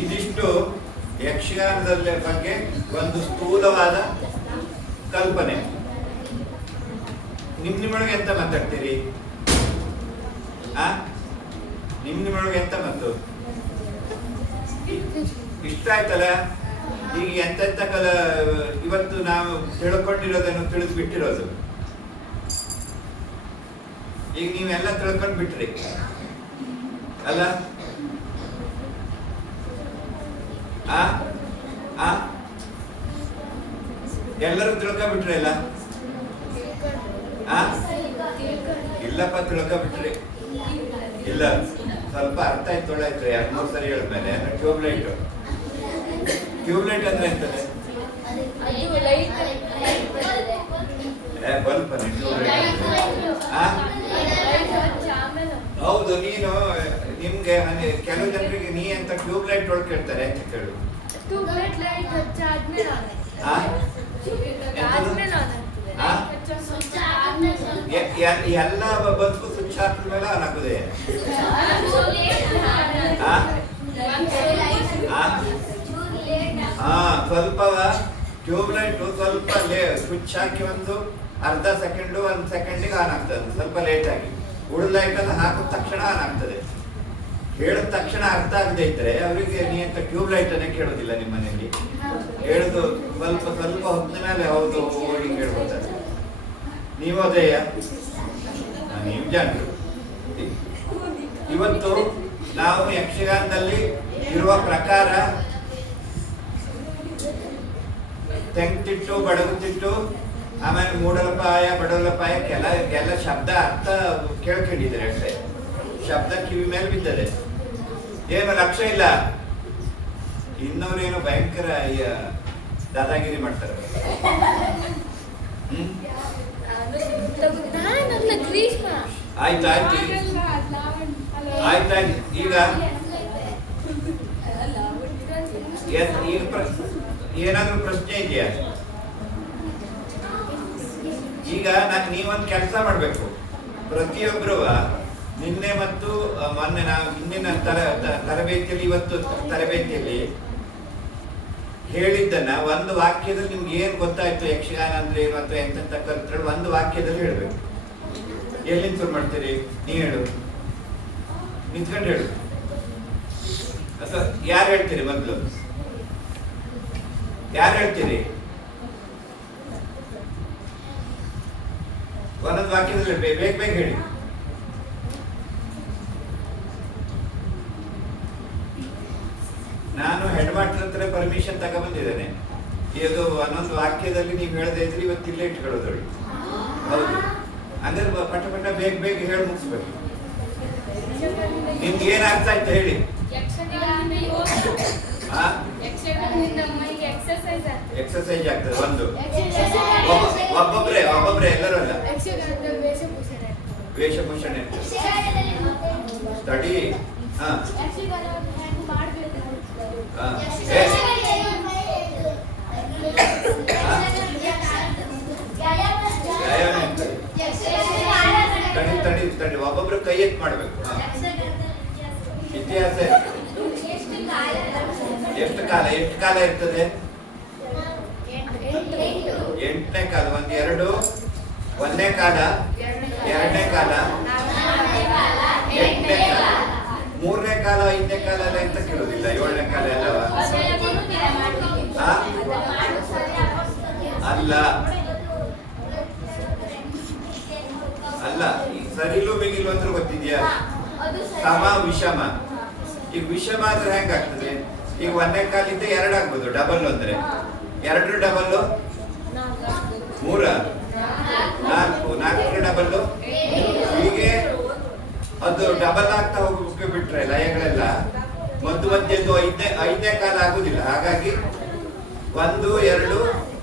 ಇದಿಷ್ಟು ಯಕ್ಷಗಾನದ ಬಗ್ಗೆ ಒಂದು ಸ್ಥೂಲವಾದ ಕಲ್ಪನೆ. ನಿಮ್ಮೊಳಗೆ ಎಂತ ಮಾತಾಡ್ತೀರಿ? ನಿಮ್ಮೊಳಗೆ ಎಂತ ಮಾತು ಇಷ್ಟ ಆಯ್ತಲ್ಲ? ಈಗ ಎಂತೆಂತ ಇವತ್ತು ನಾವು ತಿಳ್ಕೊಂಡಿರೋದನ್ನು ತಿಳಿದು ಬಿಟ್ಟಿರೋದು. ಈಗ ನೀವೆಲ್ಲ ತಿಳ್ಕೊಂಡು ಬಿಟ್ರಿ ಅಲ್ಲ? ಎಲ್ಲರೂ ತಿಳ್ಕೊಂಡ್ಬಿಟ್ರಿ ಅಲ್ಲ? ಇಲ್ಲಪ್ಪ, ತಿಳ್ಕೊಂಡ್ಬಿಟ್ರಿ ಇಲ್ಲ. ಸ್ವಲ್ಪ ಅರ್ಥ ಆಯ್ತು, ತೊಳಾಯ್ತು. 2-3 ಸರಿ ಹೇಳಿದ್ಮೇಲೆ ಟ್ಯೂಬ್ಲೈಟ್. ಟ್ಯೂಬ್ಲೈಟ್ ಅಂದ್ರೆ ಎಂತದೆ? ಬಲ್ಪ್. ಹೌದು. ನೀನು ನಿಮ್ಗೆ ಕೆಲವು ಜನರಿಗೆ ನೀ ಅಂತ ಟ್ಯೂಬ್ಲೈಟ್ ಒಳಗೆ ಕೇಳ್ತಾರೆ ಅಂತ ಕೇಳು. ಎಲ್ಲ ಬಲ್ಪ್ ಸ್ವಿಚ್ ಹಾಕಿದ ಮೇಲೆ ಆನ್ ಆಗುದೇ? ಸ್ವಲ್ಪ ಟ್ಯೂಬ್ಲೈಟ್ ಸ್ವಲ್ಪ ಸ್ವಿಚ್ ಹಾಕಿ ಒಂದು ಅರ್ಧ ಸೆಕೆಂಡು 1 ಸೆಕೆಂಡಿಗೆ ಆನ್ ಆಗ್ತದೆ, ಸ್ವಲ್ಪ ಲೇಟ್ ಆಗಿ. ಉಳಿದ ಲೈಟ್ ಅನ್ನು ಹಾಕಿದ ತಕ್ಷಣ ಆನ್ ಆಗ್ತದೆ. ಹೇಳಿದ ತಕ್ಷಣ ಅರ್ಥ ಆಗದೆ ಇದ್ರೆ ಅವರಿಗೆ ನೀ ಅಂತ ಟ್ಯೂಬ್ಲೈಟ್ ಅನ್ನೇ ಕೇಳೋದಿಲ್ಲ. ನಿಮ್ಮ ಮನೆಯಲ್ಲಿ ಹೇಳುದು ಸ್ವಲ್ಪ ಹೊತ್ತಿನ ಮೇಲೆ ಹೌದು ಹಿಂಗೆ ಹೇಳ್ಬೋದಾರೆ. ನೀವು ಅದೇಯ, ನೀವು ಜನರು. ಇವತ್ತು ನಾವು ಯಕ್ಷಗಾನದಲ್ಲಿ ಇರುವ ಪ್ರಕಾರ ತೆಂಕುತಿಟ್ಟು, ಬಡಗುತಿಟ್ಟು, ಆಮೇಲೆ ಮೂಡಲಪಾಯ, ಬಡವಲಪಾಯ ಕೆಲ ಶಬ್ದ ಅರ್ಥ ಕೇಳ್ಕೊಂಡಿದ್ದಾರೆ ಅಷ್ಟೇ. ಶಬ್ದ ಕಿವಿ ಮೇಲೆ ಬಿದ್ದದೆ, ಏನು ಲಕ್ಷ್ಯ ಇಲ್ಲ. ಇನ್ನವ್ರೇನು ಭಯಂಕರ ದಾದಾಗಿರಿ ಮಾಡ್ತಾರೆ. ಆಯ್ತಾಯ್ತು. ಈಗ ಏನಾದ್ರೂ ಪ್ರಶ್ನೆ ಇದೆಯಾ? ಈಗ ನೀವೊಂದು ಕೆಲಸ ಮಾಡ್ಬೇಕು. ಪ್ರತಿಯೊಬ್ರು ನಿನ್ನೆ ಮತ್ತು ಮೊನ್ನೆ ನಾವು ಹಿಂದಿನ ತರಬೇತಿಯಲ್ಲಿ, ಇವತ್ತು ತರಬೇತಿಯಲ್ಲಿ ಹೇಳಿದ್ದನ್ನ ಒಂದು ವಾಕ್ಯದಲ್ಲಿ ನಿಮ್ಗೆ ಏನ್ ಗೊತ್ತಾಯ್ತು, ಯಕ್ಷಗಾನ ಅಂದ್ರೆ ಏನು ಅಥವಾ ಎಂತ ಕಲ್ತ್ರೆ ಒಂದು ವಾಕ್ಯದಲ್ಲಿ ಹೇಳ್ಬೇಕು. ಎಲ್ಲಿಂದ ಶುರು ಮಾಡ್ತೀರಿ? ನೀ ಹೇಳು, ನಿಂತ್ಕೊಂಡು ಹೇಳು. ಅಥವಾ ಯಾರು ಹೇಳ್ತೀರಿ? ಮೊದಲು ಯಾರು ಹೇಳ್ತೀರಿ? ಒಂದೊಂದು ವಾಕ್ಯದಲ್ಲಿ ಬೇಗ ಬೇಗ ಹೇಳಿ. ನಾನು ಹೆಡ್ ಮಾಸ್ಟರ್ ಹತ್ರ ಪರ್ಮಿಷನ್ ತಗೊಂಡ್ಬಂದಿದ್ದೇನೆ. ಇದು ಒಂದೊಂದು ವಾಕ್ಯದಲ್ಲಿ ನೀವು ಹೇಳದೇ ಇದ್ರೆ ಇವತ್ತು ಇಲ್ಲೇ ಇಟ್ಕೊಳ್ಳೋದು. ಹೌದು, ಅಂದ್ರೆ ಪಟ ಪಟ ಬೇಗ ಬೇಗ ಹೇಳಿ ಮುಗಿಸ್ಬೇಕು. ನಿಮ್ಗೆ ಏನ್ ಅರ್ಥ ಆಯ್ತು ಹೇಳಿ. ಎಕ್ಸರ್ಸೈಸ್ ಆಗ್ತದೆ. ಒಂದು ಒಬ್ಬೊಬ್ರೆ ಎಲ್ಲರೂ ಅಲ್ಲ, ವೇಷಭೂಷಣ ಸ್ಟಡಿ. ತಡಿ ಒಬ್ಬೊಬ್ರು ಕೈ ಎತ್ತು ಮಾಡ್ಬೇಕು. ಇತಿಹಾಸ ಎಷ್ಟು ಕಾಲ ಇರ್ತದೆ? 8ನೇ ಕಾಲ. ಒಂದನೇ ಕಾಲ, 2ನೇ ಕಾಲ, 8ನೇ ಕಾಲ, 3ನೇ ಕಾಲ, 5ನೇ ಕಾಲ ಎಲ್ಲ ಎಂತ ಕೇಳುದಿಲ್ಲ. 7ನೇ ಕಾಲ ಎಲ್ಲವ ಅಲ್ಲ. ಸರಿಲು ಮಿಗಿಲು ಅಂದ್ರೆ ಗೊತ್ತಿದ್ಯಾ? ಸಮ ವಿಷಮ. ಈಗ ವಿಷಮ ಆದ್ರೆ ಹೆಂಗಾಗ್ತದೆ? ಈಗ 1ನೇ ಕಾಲಿಂದ 2 ಆಗ್ಬೋದು. ಡಬಲ್ ಅಂದ್ರೆ 2 ಡಬಲ್ 3, 4 ಡಬಲ್. ಹೀಗೆ ಅದು ಡಬಲ್ ಆಗ್ತಾ ಹೋಗಿ ಬಿಟ್ರೆ ಲಯಗಳೆಲ್ಲ ಮಧ್ಯದ್ದು 5ನೇ ಕಾಲ ಆಗುದಿಲ್ಲ. ಹಾಗಾಗಿ 1, 2,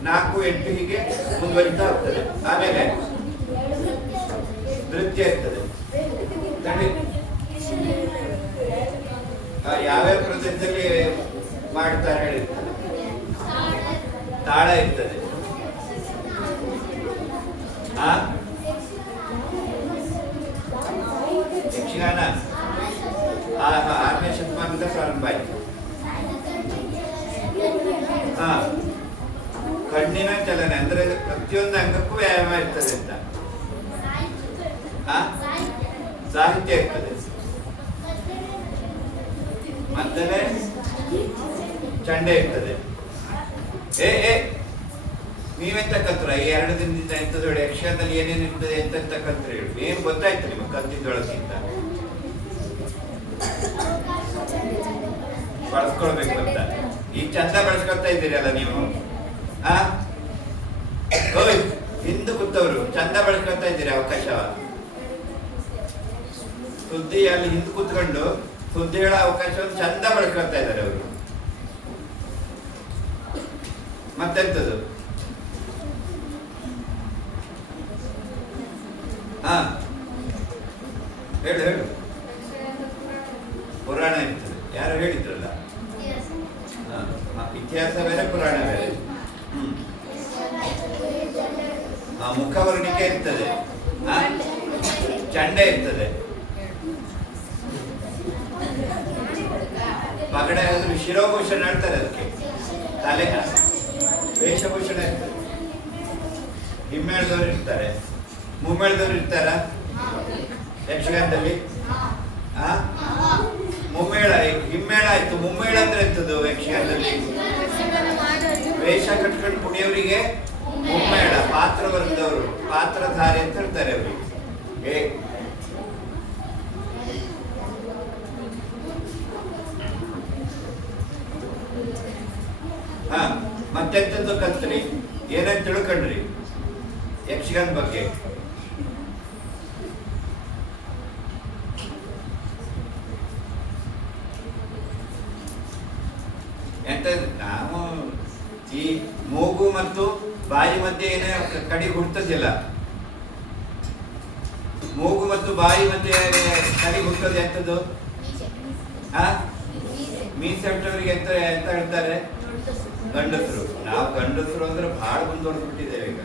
4, 8 ಹೀಗೆ ಮುಂದುವರಿತಾ ಹೋಗ್ತದೆ. ಆಮೇಲೆ ನೃತ್ಯ ಇರ್ತದೆ. ಯಾವ್ಯಾವ ಪ್ರದೇಶದಲ್ಲಿ ಮಾಡ್ತಾರೆ ಹೇಳಿರ್ತದೆ. ತಾಳ ಇರ್ತದೆ. ಯಕ್ಷಗಾನ 6ನೇ ಶತಮಾನದ ಪ್ರಾರಂಭ ಆಯ್ತು. ಕಣ್ಣಿನ ಚಲನೆ ಅಂದ್ರೆ ಪ್ರತಿಯೊಂದು ಅಂಗಕ್ಕೂ ವ್ಯಾಯಾಮ ಇರ್ತದೆ ಅಂತ. ಸಾಹಿತ್ಯ ಇರ್ತದೆ. ಮತ್ತೆ ಚಂಡೆ ಇರ್ತದೆ. ನೀವೆಂತ ಕಲ್ತ್ರ? ಈ 2 ದಿನದಿಂದ ಎಂತದೊಳಗೆ ಯಕ್ಷಗಾನದಲ್ಲಿ ಏನೇನು ಇರ್ತದೆ ಎಂತ ಕಲ್ತ್ರೆ ಹೇಳಿ. ಏನ್ ಗೊತ್ತಾಯ್ತು ನಿಮಗೆ ಕಲ್ತಿದ್ದೊಳಗಿಂತ? ಬಳಸ್ಕೊಳ್ಬೇಕು ಅಂತ. ಈಗ ಚಂದ ಬಳಸ್ಕೊಳ್ತಾ ಇದ್ದೀರಲ್ಲ ನೀವು. ಹಿಂದೆ ಕೂತವ್ರು ಚಂದ ಬಳಸ್ಕೊಳ್ತಾ ಇದ್ದೀರಿ ಅವಕಾಶವ. ಸುದ್ದಿ ಅಲ್ಲಿ ಹಿಂದೆ ಕೂತ್ಕೊಂಡು ಸುದ್ದಿ ಹೇಳೋ ಅವಕಾಶವನ್ನು ಚಂದ ಬಳಸ್ಕೊಳ್ತಾ ಇದ್ದಾರೆ ಅವರು. ಮತ್ತೆಂತದ್ದು? ಹೇಳು. ಪುರಾಣ ಇರ್ತದೆ. ಯಾರು ಹೇಳಿದ್ರಲ್ಲ, ಇತಿಹಾಸ ಬೇರೆ ಪುರಾಣ ಬೇರೆ. ಮುಖವರ್ಣಿಕೆ ಇರ್ತದೆ. ಚಂಡೆ ಇರ್ತದೆ. ಪಗಡೆ ಅಂದ್ರೆ ಶಿರೋಭೂಷಣ ಹೇಳ್ತಾರೆ ಅದಕ್ಕೆ. ತಲೆ ವೇಷಭೂಷಣ ಇರ್ತದೆ. ಹಿಮ್ಮೇಳದವ್ರು ಇರ್ತಾರೆ, ಮುಮ್ಮೇಳದವ್ರು ಇರ್ತಾರ ಯಕ್ಷಗಾನದಲ್ಲಿ. ಮುಮ್ಮೇಳ, ಹಿಮ್ಮೇಳ ಆಯ್ತು. ಮುಮ್ಮೇಳ ಅಂದ್ರೆ ಎಂತದ್ದು ಯಕ್ಷಗಾನದಲ್ಲಿ? ವೇಷ ಕಟ್ಕೊಂಡು ಕುಣಿಯವರಿಗೆ ಮುಮ್ಮೇಳ. ಪಾತ್ರ ವರ್ಗದವರು ಪಾತ್ರಧಾರಿ ಅಂತ ಹೇಳ್ತಾರೆ ಅವರಿಗೆ. ಮತ್ತೆಂತದ್ದು ಕಲ್ತ್ರಿ? ಏನೇನು ತಿಳ್ಕೊಂಡ್ರಿ ಯಕ್ಷಗಾನ ಬಗ್ಗೆ? ಎಂತ ನಾವು ಈ ಮೂಗು ಮತ್ತು ಬಾಯಿ ಮಧ್ಯೆ ಏನೇ ಕಡಿ ಹುಡ್ತದಿಲ್ಲ. ಮೂಗು ಮತ್ತು ಬಾಯಿ ಮಧ್ಯೆ ಕಡಿ ಹುಡ್ತದೆ ಎಂತದ್ದು? ಮೀಸೆಟ್ಟವರಿಗೆ ಎಂತ ಹೇಳ್ತಾರೆ? ಗಂಡಸರು. ನಾವು ಗಂಡಸರು ಅಂದ್ರೆ ಬಹಳ ಮುಂದುವರೆದ್ಬಿಟ್ಟಿದ್ದೇವೆ ಈಗ.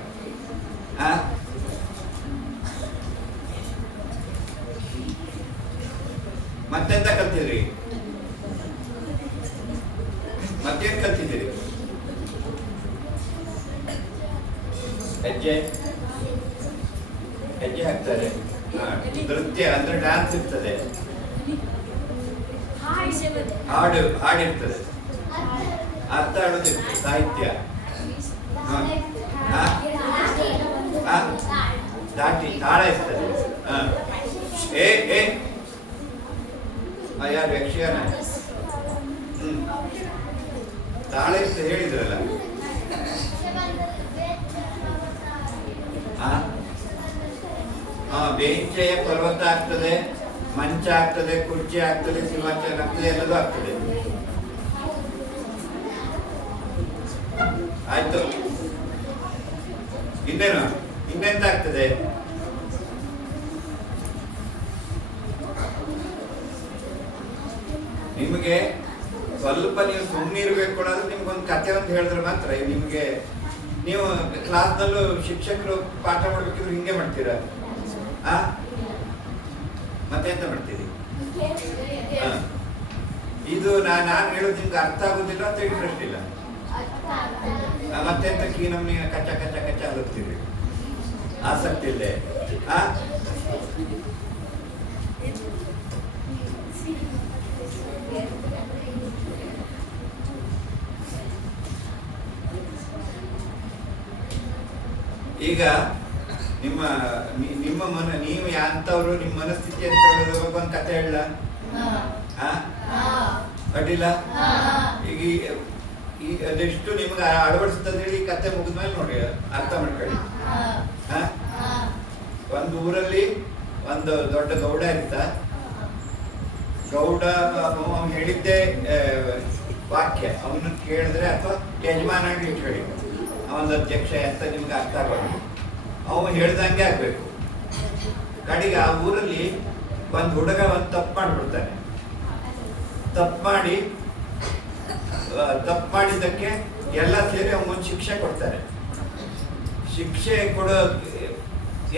ಮತ್ತೆಂತ ಕಲ್ತಿದ್ರಿ? ಮತ್ತೇನ್ ಕಲ್ತಿದ್ದೀರಿ? ಹೆಜ್ಜೆ ಹಾಕ್ತಾರೆ. ನೃತ್ಯ ಅಂದ್ರೆ ಡ್ಯಾನ್ಸ್ ಇರ್ತದೆ. ಹಾಡಿರ್ತದೆ. ಅರ್ಥ ಆಡೋದಿರ್ತದೆ. ಸಾಹಿತ್ಯ ದಾಟಿ ಯಾರು ಯಕ್ಷಗಾನ? ತಾಳೆ ಅಂತ ಹೇಳಿದ್ರಲ್ಲ. ಬೇಂಚೆಯ ಪರ್ವತ ಆಗ್ತದೆ, ಮಂಚ ಆಗ್ತದೆ, ಕುರ್ಚಿ ಆಗ್ತದೆ, ಸಿಂಹಾಸನ ಆಗ್ತದೆ, ಎಲ್ಲದೂ ಆಗ್ತದೆ. ಆಯ್ತು, ಇನ್ನೇನು ಇನ್ನೆಂತ ಆಗ್ತದೆ? ನಿಮಗೆ ಸ್ವಲ್ಪ ನೀವು ಸುಮ್ಮನೆ ಇರಬೇಕು ಅನ್ನೋದು ನಿಮ್ಗೊಂದು ಕಥೆ ಅಂತ ಹೇಳಿದ್ರೆ ಮಾತ್ರ. ನಿಮಗೆ ನೀವು ಕ್ಲಾಸ್ನಲ್ಲೂ ಶಿಕ್ಷಕರು ಪಾಠ ಮಾಡ್ಬೇಕಿದ್ರೆ ಹಿಂಗೆ ಮಾಡ್ತೀರಾ? ಮತ್ತೆ ಎಂತ ಮಾಡ್ತೀರಿ? ಇದು ನಾನು ಹೇಳೋದು ನಿಮ್ಗೆ ಅರ್ಥ ಆಗುದಿಲ್ಲ ಅಂತ ಇಂಟ್ರೆಸ್ಟ್ ಇಲ್ಲ. ಮತ್ತೆಂತ ನಮ್ಗೆ ಕಚ್ಚ ಕಚ್ಚ ಕಚ್ಚ ಹಲುತ್ತೀರಿ, ಆಸಕ್ತಿ ಇಲ್ಲದೆ. ಈಗ ನಿಮ್ಮ ನೀವು ಯಾಂತವ್ರು, ನಿಮ್ಮ ಮನಸ್ಥಿತಿ ಅಂತ ಹೇಳೋದ್ರ ಬಗ್ಗೆ ಒಂದು ಕಥೆ ಹೇಳ ಅಡ್ಡಿಲ್ಲ. ಈಗ ಅದೆಷ್ಟು ನಿಮ್ಗೆ ಅಳವಡಿಸ್ತದೆ ಹೇಳಿ ಕತೆ ಮುಗಿದ್ಮೇಲೆ ನೋಡಿ ಅರ್ಥ ಮಾಡ್ಕೊಳ್ಳಿ. ಒಂದು ಊರಲ್ಲಿ ಒಂದು ದೊಡ್ಡ ಗೌಡ ಇರ್ತ. ಗೌಡ ಹೇಳಿದ್ದೆ ವಾಕ್ಯ ಅವನು ಕೇಳಿದ್ರೆ ಅಥವಾ ಯಜಮಾನ ಇಟ್ಕೊಳ್ಳಿ, ಅವನ ಅಧ್ಯಕ್ಷ ಅಂತ ನಿಮ್ಗೆ ಅರ್ಥ ಆಗಬೇಕು. ಅವನು ಹೇಳ್ದಂಗೆ ಆಗ್ಬೇಕು. ಕಡೆಗೆ ಆ ಊರಲ್ಲಿ ಒಂದು ಹುಡುಗ ಒಂದು ತಪ್ಪು ಮಾಡಿಬಿಡ್ತಾನೆ. ತಪ್ಪು ಮಾಡಿದ್ದಕ್ಕೆ ಎಲ್ಲ ಸೇರಿ ಅವನೊಂದು ಶಿಕ್ಷೆ ಕೊಡ್ತಾರೆ. ಶಿಕ್ಷೆ ಕೊಡೋ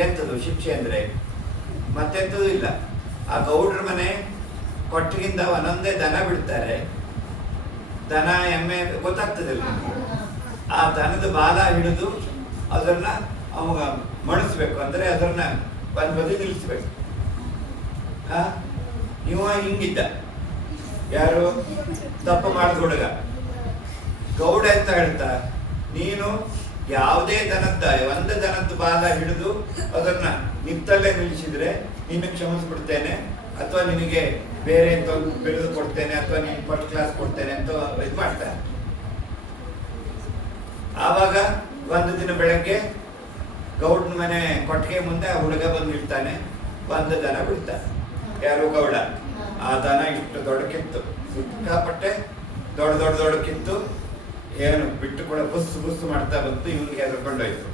ಎಂಥದ್ದು ಶಿಕ್ಷೆ ಅಂದ್ರೆ ಮತ್ತೆಂಥದ್ದು ಇಲ್ಲ. ಆ ಗೌಡ್ರ ಮನೆ ಕೊಟ್ಟಿಗಿಂದ ಒಂದೊಂದೇ ದನ ಬಿಡ್ತಾರೆ. ದನ ಎಮ್ಮೆ ಗೊತ್ತಾಗ್ತದಿಲ್ಲ. ಆ ದನದ ಬಾಲ ಹಿಡಿದು ಅದನ್ನ ಅವಾಗ ಮಣಿಸ್ಬೇಕು, ಅಂದ್ರೆ ಅದನ್ನ ಒಂದ್ ಬದಿ ನಿಲ್ಲಿಸ್ಬೇಕು. ಇವ ಹಿಂಗಿದ್ದ, ಯಾರು ತಪ್ಪು ಮಾಡಿದ ಹುಡುಗ. ಗೌಡ ಅಂತ ಹೇಳ್ತಾ, ನೀನು ಯಾವುದೇ ಒಂದು ದನದ ಬಾಲ ಹಿಡಿದು ಅದನ್ನ ನಿತ್ತಲ್ಲೇ ನಿಲ್ಲಿಸಿದ್ರೆ ನೀನು ಕ್ಷಮಿಸ್ಬಿಡ್ತೇನೆ, ಅಥವಾ ನಿನಗೆ ಬೇರೆ ಅಂತ ಬಿರುದು ಕೊಡ್ತೇನೆ, ಅಥವಾ ನೀನು ಫಸ್ಟ್ ಕ್ಲಾಸ್ ಕೊಡ್ತೇನೆ ಅಂತ ಇದು ಮಾಡ್ತಾನೆ. ಆವಾಗ ಒಂದು ದಿನ ಬೆಳಗ್ಗೆ ಗೌಡನ ಮನೆ ಕೊಟ್ಟಿಗೆ ಮುಂದೆ ಆ ಹುಡುಗ ಬಂದು ನಿಲ್ತಾನೆ. ಒಂದು ದನ ಬಿಡ್ತಾನೆ, ಯಾರು ಗೌಡ. ಆ ದನ ಇಷ್ಟು ದೊಡ್ಡಕ್ಕಿತ್ತು, ಸಿಕ್ಕಾಪಟ್ಟೆ ದೊಡ್ಡಕ್ಕಿತ್ತು. ಏನು ಬಿಟ್ಟು ಕೂಡ ಬುಸ್ಸು ಮಾಡ್ತಾ ಬಂತು. ಇವನಿಗೆ ಎದ್ಕೊಂಡೋಯ್ತು.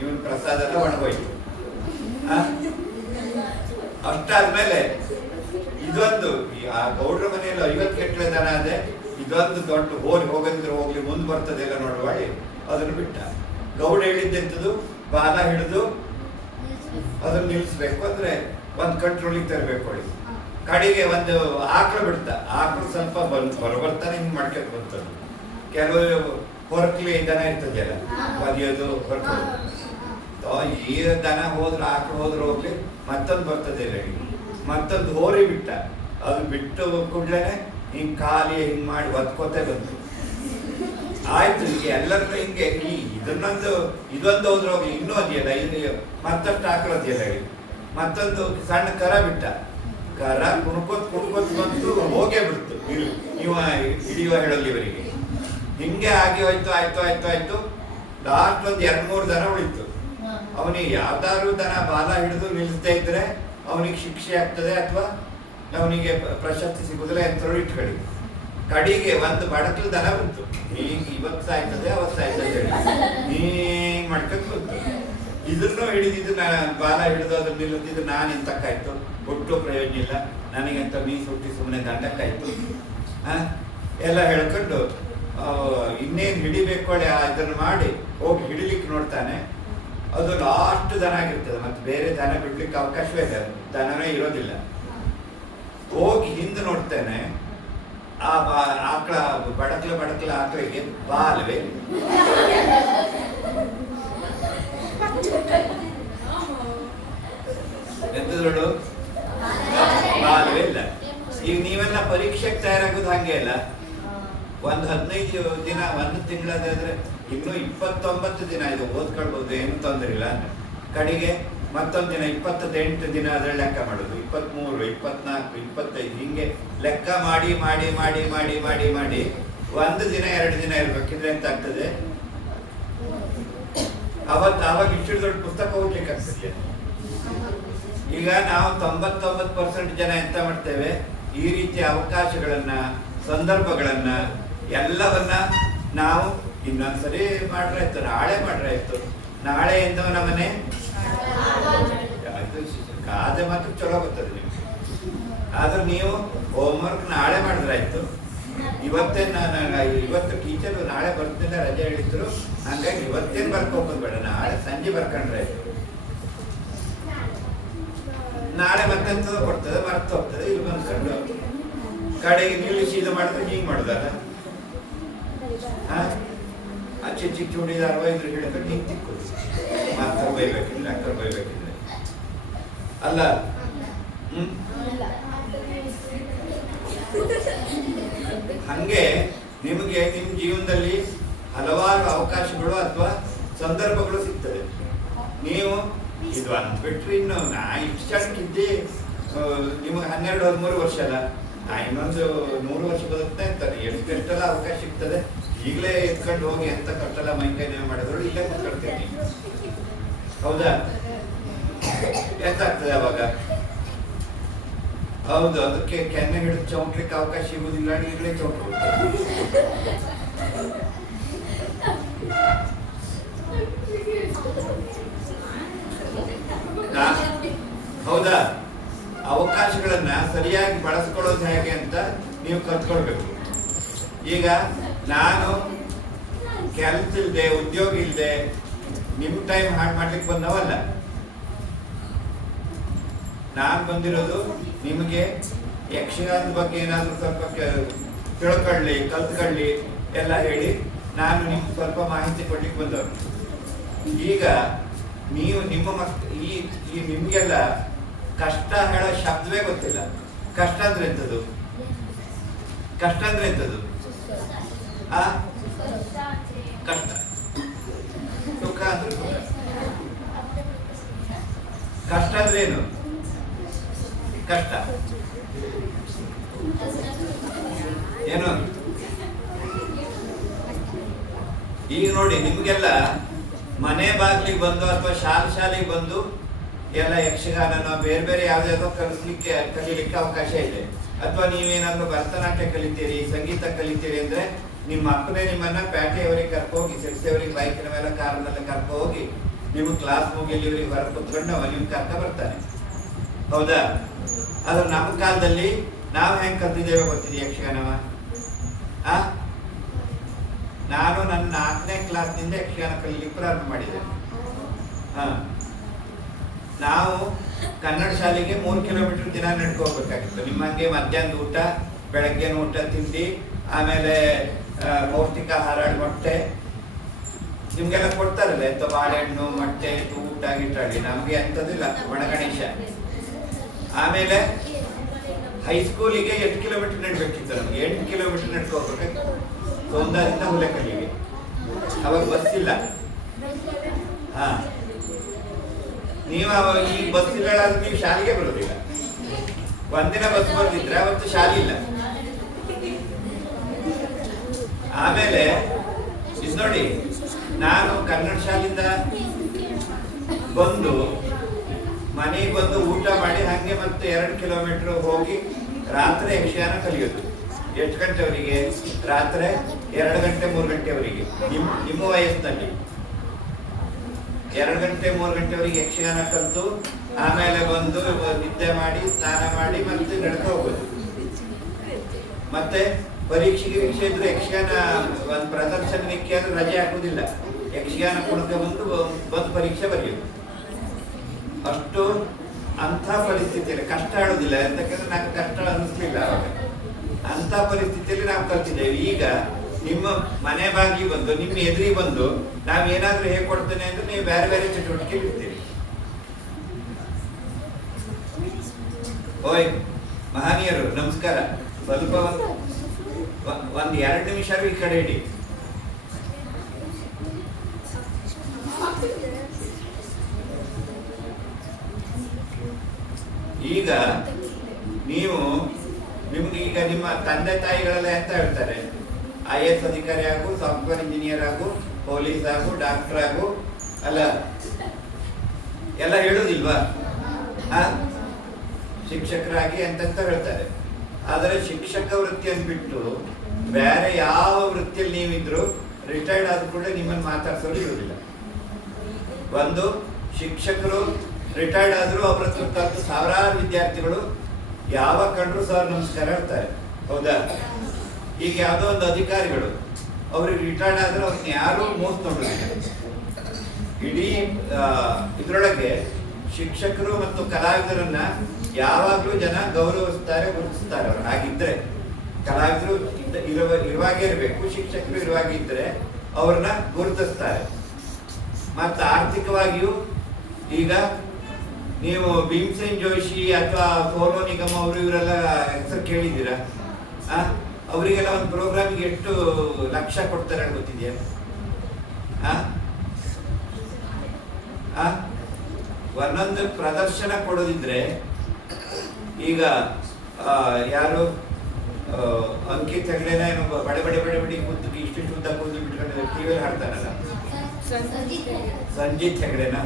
ಇವನ್ ಪ್ರಸಾದ ಎಲ್ಲ ಒಣಗೋಯ್ತು. ಅಷ್ಟಾದ್ಮೇಲೆ ಇದೊಂದು ಆ ಗೌಡ್ರ ಮನೆಯಲ್ಲಿ 50 ಕೆಟ್ಲೆ ದನ ಅದೇ, ಇದೊಂದು ದೊಡ್ಡ ಹೋಗದಿದ್ರೆ ಹೋಗ್ಲಿ, ಮುಂದೆ ಬರ್ತದೆ ಎಲ್ಲ ನೋಡುವಾಳಿ ಅದನ್ನು ಬಿಟ್ಟ. ಗೌಡ ಹೇಳಿದ್ದೆಂಥದ್ದು, ಬಾಲ ಹಿಡಿದು ಅದನ್ನ ನಿಲ್ಲಿಸ್ಬೇಕು, ಅಂದ್ರೆ ಒಂದು ಕಂಟ್ರೋಲಿಗೆ ತರಬೇಕು ಅವಳಿ. ಕಡೆಗೆ ಒಂದು ಆಕಳು ಬಿಡ್ತ. ಆಕಳು ಸ್ವಲ್ಪ ಬರ್ತಾನೆ ಹಿಂಗ್ ಮಾಡ್ಕೊಂಡು ಬಂತದ್ದು. ಕೆಲವು ಹೊರಕ್ಲಿ ದನ ಇರ್ತದೆಯಲ್ಲ, ಒದಿಯೋದು ಹೊರಕೋದು. ಈ ದನ ಹೋದ್ರೆ ಆಕಳು ಹೋದ್ರೆ ಹೋಗ್ಲಿ, ಮತ್ತೊಂದು ಬರ್ತದೆ ರೆಡಿ. ಮತ್ತೊಂದು ಹೋರಿ ಬಿಟ್ಟ. ಅದು ಬಿಟ್ಟು ಕೂಡ್ಲೇನೆ ಹಿಂಗ್ ಖಾಲಿ ಹಿಂಗ್ ಮಾಡಿ ಒದ್ಕೋತೆ ಬಂತು. ಆಯ್ತು, ಎಲ್ಲರನ್ನೂ ಹಿಂಗೆ ಇದೊಂದು ಹೋದ್ರೆ ಹೋಗ್ಲಿ, ಇನ್ನೂ ಅದೆಯಲ್ಲ, ಇದು ಮತ್ತಷ್ಟು ಆಕಳದಿಯಲ್ಲ ಹೇಳಿ. ಮತ್ತೊಂದು ಸಣ್ಣ ಕರ ಬಿಟ್ಟ. ಕರ ಕುಣ್ಕೋತ್ ಬಂತು, ಹೋಗೇ ಬಿಡ್ತು. ಇವ ಹಿಡಿಯುವ ಹೇಳಲ್ಲಿ ಇವರಿಗೆ. ಹಿಂಗೆ ಆಗಿ ಆಯ್ತು. ಲಾಸ್ಟ್ ಒಂದು 2-3 ದನ ಉಳಿತು. ಅವನಿಗೆ ಯಾವ್ದಾದ್ರು ದನ ಬಾಲ ಹಿಡಿದು ನಿಲ್ಲಿಸದೇ ಇದ್ರೆ ಅವನಿಗೆ ಶಿಕ್ಷೆ ಆಗ್ತದೆ, ಅಥವಾ ಅವನಿಗೆ ಪ್ರಶಸ್ತಿ ಸಿಗುದಿಲ್ಲ ಅಂತ ಇಟ್ಕೊಳ್ಳಿ. ಕಡಿಗೆ ಒಂದು ಬಡಕಲು ದನ ಬಂತು. ಇವತ್ತು ಸಾಯ್ತದೆ ಅವತ್ತು ಸಾಯ್ತದೆ ಹೇಳಿ ಹಿಂಗ್ ಮಾಡ್ಕೊಂಡು ಬಂತು. ಇದನ್ನು ಹಿಡಿದಿದ್ದು ಬಾಲ ಹಿಡಿದು ಅದ್ರ ನಿಲ್ಲುತ್ತಿದ್ದು ನಾನು ಎಂತಕ್ಕಾಯ್ತು, ಒಟ್ಟು ಪ್ರಯೋಜನ ಇಲ್ಲ ನನಗಂತ ಮೀಸು ಹುಟ್ಟಿ ಸುಮ್ಮನೆ ದಂಡಕ್ಕಾಯ್ತು ಎಲ್ಲ ಹೇಳ್ಕೊಂಡು ಇನ್ನೇನು ಹಿಡಿಬೇಕು ಇದನ್ನು ಮಾಡಿ ಹೋಗಿ ಹಿಡಿಲಿಕ್ಕೆ ನೋಡ್ತಾನೆ. ಅದು ಲಾಸ್ಟ್ ದನ ಆಗಿರ್ತದೆ, ಮತ್ತೆ ಬೇರೆ ದನ ಬಿಡ್ಲಿಕ್ಕೆ ಅವಕಾಶವೇ ಇಲ್ಲ, ದನನೇ ಇರೋದಿಲ್ಲ. ಹೋಗಿ ಹಿಂದೆ ನೋಡ್ತೇನೆ, ಆ ಆಕಳ ಬಡಕಲ ಆಕಳಿಗೆ ಬಾಲ್ವೇ ಎಂತದೋಡು ಬಾಲ್ವೇ ಇಲ್ಲ. ಈಗ ನೀವೆಲ್ಲ ಪರೀಕ್ಷೆಗೆ ತಯಾರಾಗೋದು ಹಂಗೆ ಇಲ್ಲ. ಒಂದು 15 ದಿನ, 1 ತಿಂಗಳಾದ್ರೆ ಇನ್ನೂ 29 ದಿನ ಇದು ಓದ್ಕೊಳ್ಬಹುದು, ಏನು ತೊಂದರೆ ಇಲ್ಲ. ಕಡೆಗೆ ಮತ್ತೊಂದು ದಿನ 28 ದಿನ ಅದ್ರಲ್ಲಿ ಲೆಕ್ಕ ಮಾಡೋದು, 23, 24, 25 ಹಿಂಗೆ ಲೆಕ್ಕ ಮಾಡಿ ಮಾಡಿ ಮಾಡಿ ಮಾಡಿ ಮಾಡಿ ಮಾಡಿ 1 ದಿನ 2 ದಿನ ಇರ್ಬೇಕಿದ್ರೆ ಎಂತ ಆಗ್ತದೆ, ಆವಾಗ ಇಷ್ಟು ದೊಡ್ಡ ಪುಸ್ತಕ ಓದ್ಲಿಕ್ಕೆ ಆಗ್ತದೆ. ಈಗ ನಾವು 99% ಜನ ಎಂತ ಮಾಡ್ತೇವೆ, ಈ ರೀತಿಯ ಅವಕಾಶಗಳನ್ನ ಸಂದರ್ಭಗಳನ್ನ ಎಲ್ಲವನ್ನ ನಾವು ಇನ್ನೊಂದ್ಸರಿ ಮಾಡ್ರೆ ಆಯ್ತು, ನಾಳೆ ಮಾಡ್ರೆ ಆಯ್ತು, ನಾಳೆ ಎಂದವನ ಮನೆ ಗಾದೆ ಮಾತ್ರ ಚಲೋ ಗೊತ್ತದೆ ನಿಮ್ಗೆ. ಆದ್ರೆ ನೀವು ಹೋಮ್ವರ್ಕ್ ನಾಳೆ ಮಾಡಿದ್ರೆ ಆಯ್ತು. ಇವತ್ತು ಟೀಚರ್ ನಾಳೆ ಬರ್ತಿಲ್ಲ ರಜೆ ಹೇಳಿದ್ರು, ಹಂಗಾಗಿ ಇವತ್ತೇನು ಬರ್ಕೋಬೋದು ಬೇಡ, ನಾಳೆ ಸಂಜೆ ಬರ್ಕೊಂಡ್ರೆ ಆಯ್ತು. ನಾಳೆ ಮತ್ತೆಂತದ ಕೊಡ್ತದೆ, ಮರ್ತು ಹೋಗ್ತದೆ. ಇಲ್ಲಿ ಬಂದ್ಕೊಂಡು ಕಡೆಗೆ ನಿಲ್ಲಿಸಿ ಇದು ಮಾಡಿದ್ರೆ ಹಿಂಗೆ ಮಾಡುದಲ್ಲ, ಚಿಕ್ಕ ಚಿಕ್ಕ ಚೂಡಿದಾರ ಇದ್ರು ಹಿಡ್ಕೊಂಡು ಹಿಂಗೆ ತಿಕ್ಕೋದು, ಮಾಸ್ತರ್ ಬೈಬೇಕಿದ್ರೆ ಅಕ್ಕರ್ ಬೈಬೇಕಿದ್ರೆ ಅಲ್ಲ. ಹಂಗೆ ನಿಮಗೆ ನಿಮ್ಮ ಜೀವನದಲ್ಲಿ ಹಲವಾರು ಅವಕಾಶಗಳು ಅಥವಾ ಸಂದರ್ಭಗಳು ಸಿಗ್ತದೆ. ನೀವು ಇದು ಅಂದ್ಬಿಟ್ರೆ ಇನ್ನು ನಾ ಇಷ್ಟು ಜನಕ್ಕಿದ್ದೆ ನಿಮಗೆ 12-13 ವರ್ಷ ಅಲ್ಲ, ನಾ ಇನ್ನೊಂದು 100 ವರ್ಷ ಬದುಕ್ತಾ ಇರ್ತಾರೆ. ಎಷ್ಟೆಲ್ಲ ಅವಕಾಶ ಸಿಗ್ತದೆ. ಈಗಲೇ ಎತ್ಕೊಂಡು ಹೋಗಿ ಎಂತ ಕಟ್ಟಲ್ಲ ಮೈಕೈ ನೋವು ಮಾಡಿದ್ರು ಇಲ್ಲೇ ಕೂತ್ಕೊಳ್ತೇನೆ, ಹೌದಾ? ಎಂತಾಗ್ತದೆ ಅವಾಗ? ಹೌದು, ಅದಕ್ಕೆ ಕೆನ್ನೆ ಹಿಡಿದು ಚೌಟ್ಲಿಕ್ಕೆ ಅವಕಾಶ ಸಿಗುವುದಿಲ್ಲ, ಈಗಲೇ ಚೌಟ್ ಹೌದಾ? ಅವಕಾಶಗಳನ್ನ ಸರಿಯಾಗಿ ಬಳಸ್ಕೊಳ್ಳೋದು ಹೇಗೆ ಅಂತ ನೀವು ಕಲ್ತ್ಕೊಳ್ಬೇಕು. ಈಗ ನಾನು ಕೆಲಸ ಇಲ್ಲದೆ, ಉದ್ಯೋಗ ಇಲ್ಲದೆ ನಿಮ್ಮ ಟೈಮ್ ಹಾಳು ಮಾಡ್ಲಿಕ್ಕೆ ಬಂದವಲ್ಲ. ನಾನು ಬಂದಿರೋದು ನಿಮಗೆ ಯಕ್ಷಗಾನದ ಬಗ್ಗೆ ಏನಾದರೂ ಸ್ವಲ್ಪ ತಿಳ್ಕೊಳ್ಳಿ, ಕಲ್ತ್ಕೊಳ್ಳಿ ಎಲ್ಲ ಹೇಳಿ ನಾನು ನಿಮ್ಗೆ ಸ್ವಲ್ಪ ಮಾಹಿತಿ ಕೊಡ್ಲಿಕ್ಕೆ ಬಂದವರು. ಈಗ ನೀವು ನಿಮ್ಮ ಈ ನಿಮಗೆಲ್ಲ ಕಷ್ಟ ಹೇಳೋ ಶಬ್ದವೇ ಗೊತ್ತಿಲ್ಲ. ಕಷ್ಟ ಅಂದ್ರೆ ಎಂಥದ್ದು? ಕಷ್ಟ ಅಂದ್ರೆ ಎಂಥದ್ದು? ಕಷ್ಟ. ಸುಖ ಅಂದ್ರೆ ಸುಖ. ಕಷ್ಟ ಅಂದ್ರೆ ಏನು? ಕಷ್ಟ ಏನು? ಈಗ ನೋಡಿ, ನಿಮ್ಗೆಲ್ಲ ಮನೆ ಬಾಗಿಲಿಗೆ ಬಂದು ಅಥವಾ ಶಾಲೆಗೆ ಬಂದು ಎಲ್ಲ ಯಕ್ಷಗಾನನೋ ಬೇರೆ ಬೇರೆ ಯಾವ್ದಾದ್ರು ಕಲೀಲಿಕ್ಕೆ ಅವಕಾಶ ಇದೆ. ಅಥವಾ ನೀವೇನಾದ್ರೂ ಭರತನಾಟ್ಯ ಕಲಿತೀರಿ, ಸಂಗೀತ ಕಲಿತೀರಿ ಅಂದ್ರೆ ನಿಮ್ಮ ಅಪ್ಪನೇ ನಿಮ್ಮನ್ನ ಪೇಟೆಯವರಿಗೆ ಕರ್ಕೋಗಿ, ಸಿರ್ಸೆಯವರಿಗೆ ಬೈಕಿನ ಮೇಲೆ ಕಾರಿನಲ್ಲಿ ಕರ್ಕೊ ಹೋಗಿ ನಿಮ್ಗೆ ಕ್ಲಾಸ್ ಮುಗಿಲಿ ಇವ್ರಿಗೆ ಹೊರ ಕುತ್ಕೊಂಡು ಅವ ನಿಮ್ಗೆ ಕರ್ಕ ಬರ್ತಾನೆ, ಹೌದಾ? ಆದ್ರೆ ನಮ್ಮ ಕಾಲದಲ್ಲಿ ನಾವು ಹೆಂಗ್ ಕಲ್ತಿದ್ದೇವೆ ಗೊತ್ತಿದೆ ಯಕ್ಷಗಾನವ? ನಾನು ನನ್ನ 4ನೇ ಕ್ಲಾಸ್ನಿಂದ ಯಕ್ಷಗಾನ ಕಲೀಲಿಕ್ಕೆ ಪ್ರಾರಂಭ ಮಾಡಿದೆ. ನಾವು ಕನ್ನಡ ಶಾಲೆಗೆ 3 ಕಿಲೋಮೀಟರ್ ದಿನ ನಡ್ಕೋಬೇಕಾಗಿತ್ತು. ನಿಮ್ಮಂಗೆ ಮಧ್ಯಾಹ್ನದ ಊಟ, ಬೆಳಗ್ಗೆನ ಊಟ, ತಿಂಡಿ, ಆಮೇಲೆ ಪೌಷ್ಟಿಕ ಆಹಾರ, ಮೊಟ್ಟೆ ನಿಮ್ಗೆಲ್ಲ ಕೊಡ್ತಾರಲ್ಲ, ಎಂತ ಬಾಳೆಹಣ್ಣು, ಮೊಟ್ಟೆ, ಊಟ ಗಿಟ್ಟಾಡಿ. ನಮ್ಗೆ ಎಂಥದಿಲ್ಲ, ಒಣಗಣೇಶ. ಆಮೇಲೆ ಹೈಸ್ಕೂಲಿಗೆ 8 ಕಿಲೋಮೀಟರ್ ನಡ್ಬೇಕಿತ್ತು. ನಮ್ಗೆ 8 ಕಿಲೋಮೀಟರ್ ನಡ್ಕೋಬೇಕಾಗಿತ್ತು ಸೌಂದರ್ಯದಿಂದ ಹುಲೆಕಲ್ಲಿಗೆ. ಅವಾಗ ಬಸ್ ಇಲ್ಲ. ನೀವು ಈ ಬಸ್ ಇಲ್ಲ, ನೀವು ಶಾಲೆಗೆ ಬರೋದಿಲ್ಲ. ಒಂದಿನ ಬಸ್ ಬರ್ತಿದ್ರೆ ಅವತ್ತು ಶಾಲೆ ಇಲ್ಲ. ಆಮೇಲೆ ಇದು ನೋಡಿ, ನಾನು ಕನ್ನಡ ಶಾಲೆಯಿಂದ ಬಂದು ಮನೆಗೆ ಬಂದು ಊಟ ಮಾಡಿ ಹಂಗೆ ಮತ್ತೆ 2 ಕಿಲೋಮೀಟರ್ ಹೋಗಿ ರಾತ್ರಿ ಯಕ್ಷಗಾನ ಕಲಿಯೋದು. ಎಷ್ಟು ಗಂಟೆವರೆಗೆ? ರಾತ್ರಿ 2 ಗಂಟೆ 3 ಗಂಟೆವರೆಗೆ. ನಿಮ್ಮ ವಯಸ್ಸಿನಲ್ಲಿ 2 ಗಂಟೆ 3 ಗಂಟೆವರೆಗೆ ಯಕ್ಷಗಾನ ಕಲಿತು ಆಮೇಲೆ ಬಂದು ನಿದ್ದೆ ಮಾಡಿ, ಸ್ನಾನ ಮಾಡಿ ಮತ್ತೆ ನಡ್ಕೊ ಹೋಗೋದು. ಮತ್ತೆ ಪರೀಕ್ಷೆಗೆ ಇದ್ರೆ ಯಕ್ಷಗಾನ ಒಂದು ಪ್ರದರ್ಶನಕ್ಕೆ ಆದ್ರೂ ರಜೆ ಹಾಕುವುದಿಲ್ಲ. ಯಕ್ಷಗಾನ ಕುಣಿತ ಬಂದು ಪರೀಕ್ಷೆ ಬರೆಯೋದು. ಅಷ್ಟು ಅಂಥ ಪರಿಸ್ಥಿತಿಯಲ್ಲಿ ಕಷ್ಟ ಆಡೋದಿಲ್ಲ, ಯಾಕಂದ್ರೆ నాకు ಕಷ್ಟ ಅನ್ನಿಸ್ಲಿಲ್ಲ ಅವಾಗ. ಅಂಥ ಪರಿಸ್ಥಿತಿಯಲ್ಲಿ ನಾವು ಕಲ್ತಿದ್ದೇವೆ. ಈಗ ನಿಮ್ಮ ಮನೆ ಬಾಗಿ ಬಂದು, ನಿಮ್ಮ ಎದುರಿಗೆ ಬಂದು ನಾವೇನಾದ್ರೂ ಹೇಳ್ಕೊಡ್ತೇನೆ ಅಂದ್ರೆ ನೀವು ಬೇರೆ ಬೇರೆ ಚಟುವಟಿಕೆ ಇರ್ತೀರಿ. ಓಯ್ ಮಹನೀಯರು ನಮಸ್ಕಾರ. ಸ್ವಲ್ಪ ಒಂದು 2 ನಿಮಿಷ ಈ ಕಡೆ ಇಡಿ. ನೀವು ನಿಮ್ಗೆ ಈಗ ನಿಮ್ಮ ತಂದೆ ತಾಯಿಗಳೆಲ್ಲ ಎಂತ ಹೇಳ್ತಾರೆ, IAS ಅಧಿಕಾರಿ ಆಗು, ಸಾಫ್ಟ್ವೇರ್ ಇಂಜಿನಿಯರ್ ಆಗು, ಪೊಲೀಸ್ ಆಗು, ಡಾಕ್ಟರ್ ಆಗು, ಅಲ್ಲ ಎಲ್ಲ ಹೇಳುದಿಲ್ವಾ? ಶಿಕ್ಷಕರಾಗಿ ಅಂತಂತ ಹೇಳ್ತಾರೆ. ಆದರೆ ಶಿಕ್ಷಕ ವೃತ್ತಿಯನ್ನು ಬಿಟ್ಟು ಬೇರೆ ಯಾವ ವೃತ್ತಿಯಲ್ಲಿ ನೀವಿದ್ರು ರಿಟೈರ್ಡ್ ಆದ ಕೂಡ ನಿಮ್ಮನ್ನು ಮಾತಾಡ್ಸೋರು ಇರುವುದಿಲ್ಲ. ಒಂದು ಶಿಕ್ಷಕರು ರಿಟೈರ್ಡ್ ಆದರೂ ಅವರ ಕಲಿತು ಸಾವಿರಾರು ವಿದ್ಯಾರ್ಥಿಗಳು ಯಾವ ಕಂಡ್ರು ಸರ್ ನಮಸ್ಕಾರ ಹೇಳ್ತಾರೆ, ಹೌದಾ? ಈಗ ಯಾವುದೋ ಒಂದು ಅಧಿಕಾರಿಗಳು ಅವ್ರಿಗೆ ರಿಟೈರ್ಡ್ ಆದ್ರೆ ಅವ್ರನ್ನ ಯಾರು ಮೋಸ ನೋಡೋದಿಲ್ಲ. ಇಡೀ ಇದರೊಳಗೆ ಶಿಕ್ಷಕರು ಮತ್ತು ಕಲಾವಿದರನ್ನ ಯಾವಾಗಲೂ ಜನ ಗೌರವಿಸ್ತಾರೆ, ಗುರುತಿಸ್ತಾರೆ. ಅವರು ಹಾಗಿದ್ರೆ ಕಲಾವಿದರು ಇರುವಾಗೇ ಇರಬೇಕು, ಶಿಕ್ಷಕರು ಇರುವಾಗೆ ಇದ್ರೆ ಅವ್ರನ್ನ ಗುರುತಿಸ್ತಾರೆ. ಮತ್ತು ಆರ್ಥಿಕವಾಗಿಯೂ ಈಗ ನೀವು ಭೀಮಸೇನ್ ಜೋಶಿ ಅಥವಾ ಸೋನು ನಿಗಮ್ ಅವರು ಇವರೆಲ್ಲ ಹೆಸರು ಕೇಳಿದ್ದೀರಾ? ಅವರಿಗೆಲ್ಲ ಒಂದು ಪ್ರೋಗ್ರಾಮಿಗೆ ಎಷ್ಟು ಲಕ್ಷ ಕೊಡ್ತಾರೆ ಗೊತ್ತಿದೆಯಾ? ಒಂದೊಂದು ಪ್ರದರ್ಶನ ಕೊಡೋದಿದ್ರೆ ಈಗ ಯಾರು ಅಂಕಿತ್ ಹೆಗ್ಡೆನ ಏನು ಬಡೆ ಬಡೆ ಬಡೆ ಬಡಿ ಕೂತು ಇಷ್ಟು ಉದ್ದ ಕೂತು ಬಿಟ್ಕೊಂಡು ಟಿವಿಯಲ್ಲಿ ಹಾಡ್ತಾನಲ್ಲ, ಸಂಜಿತ್ ಹೆಗ್ಡೆನ,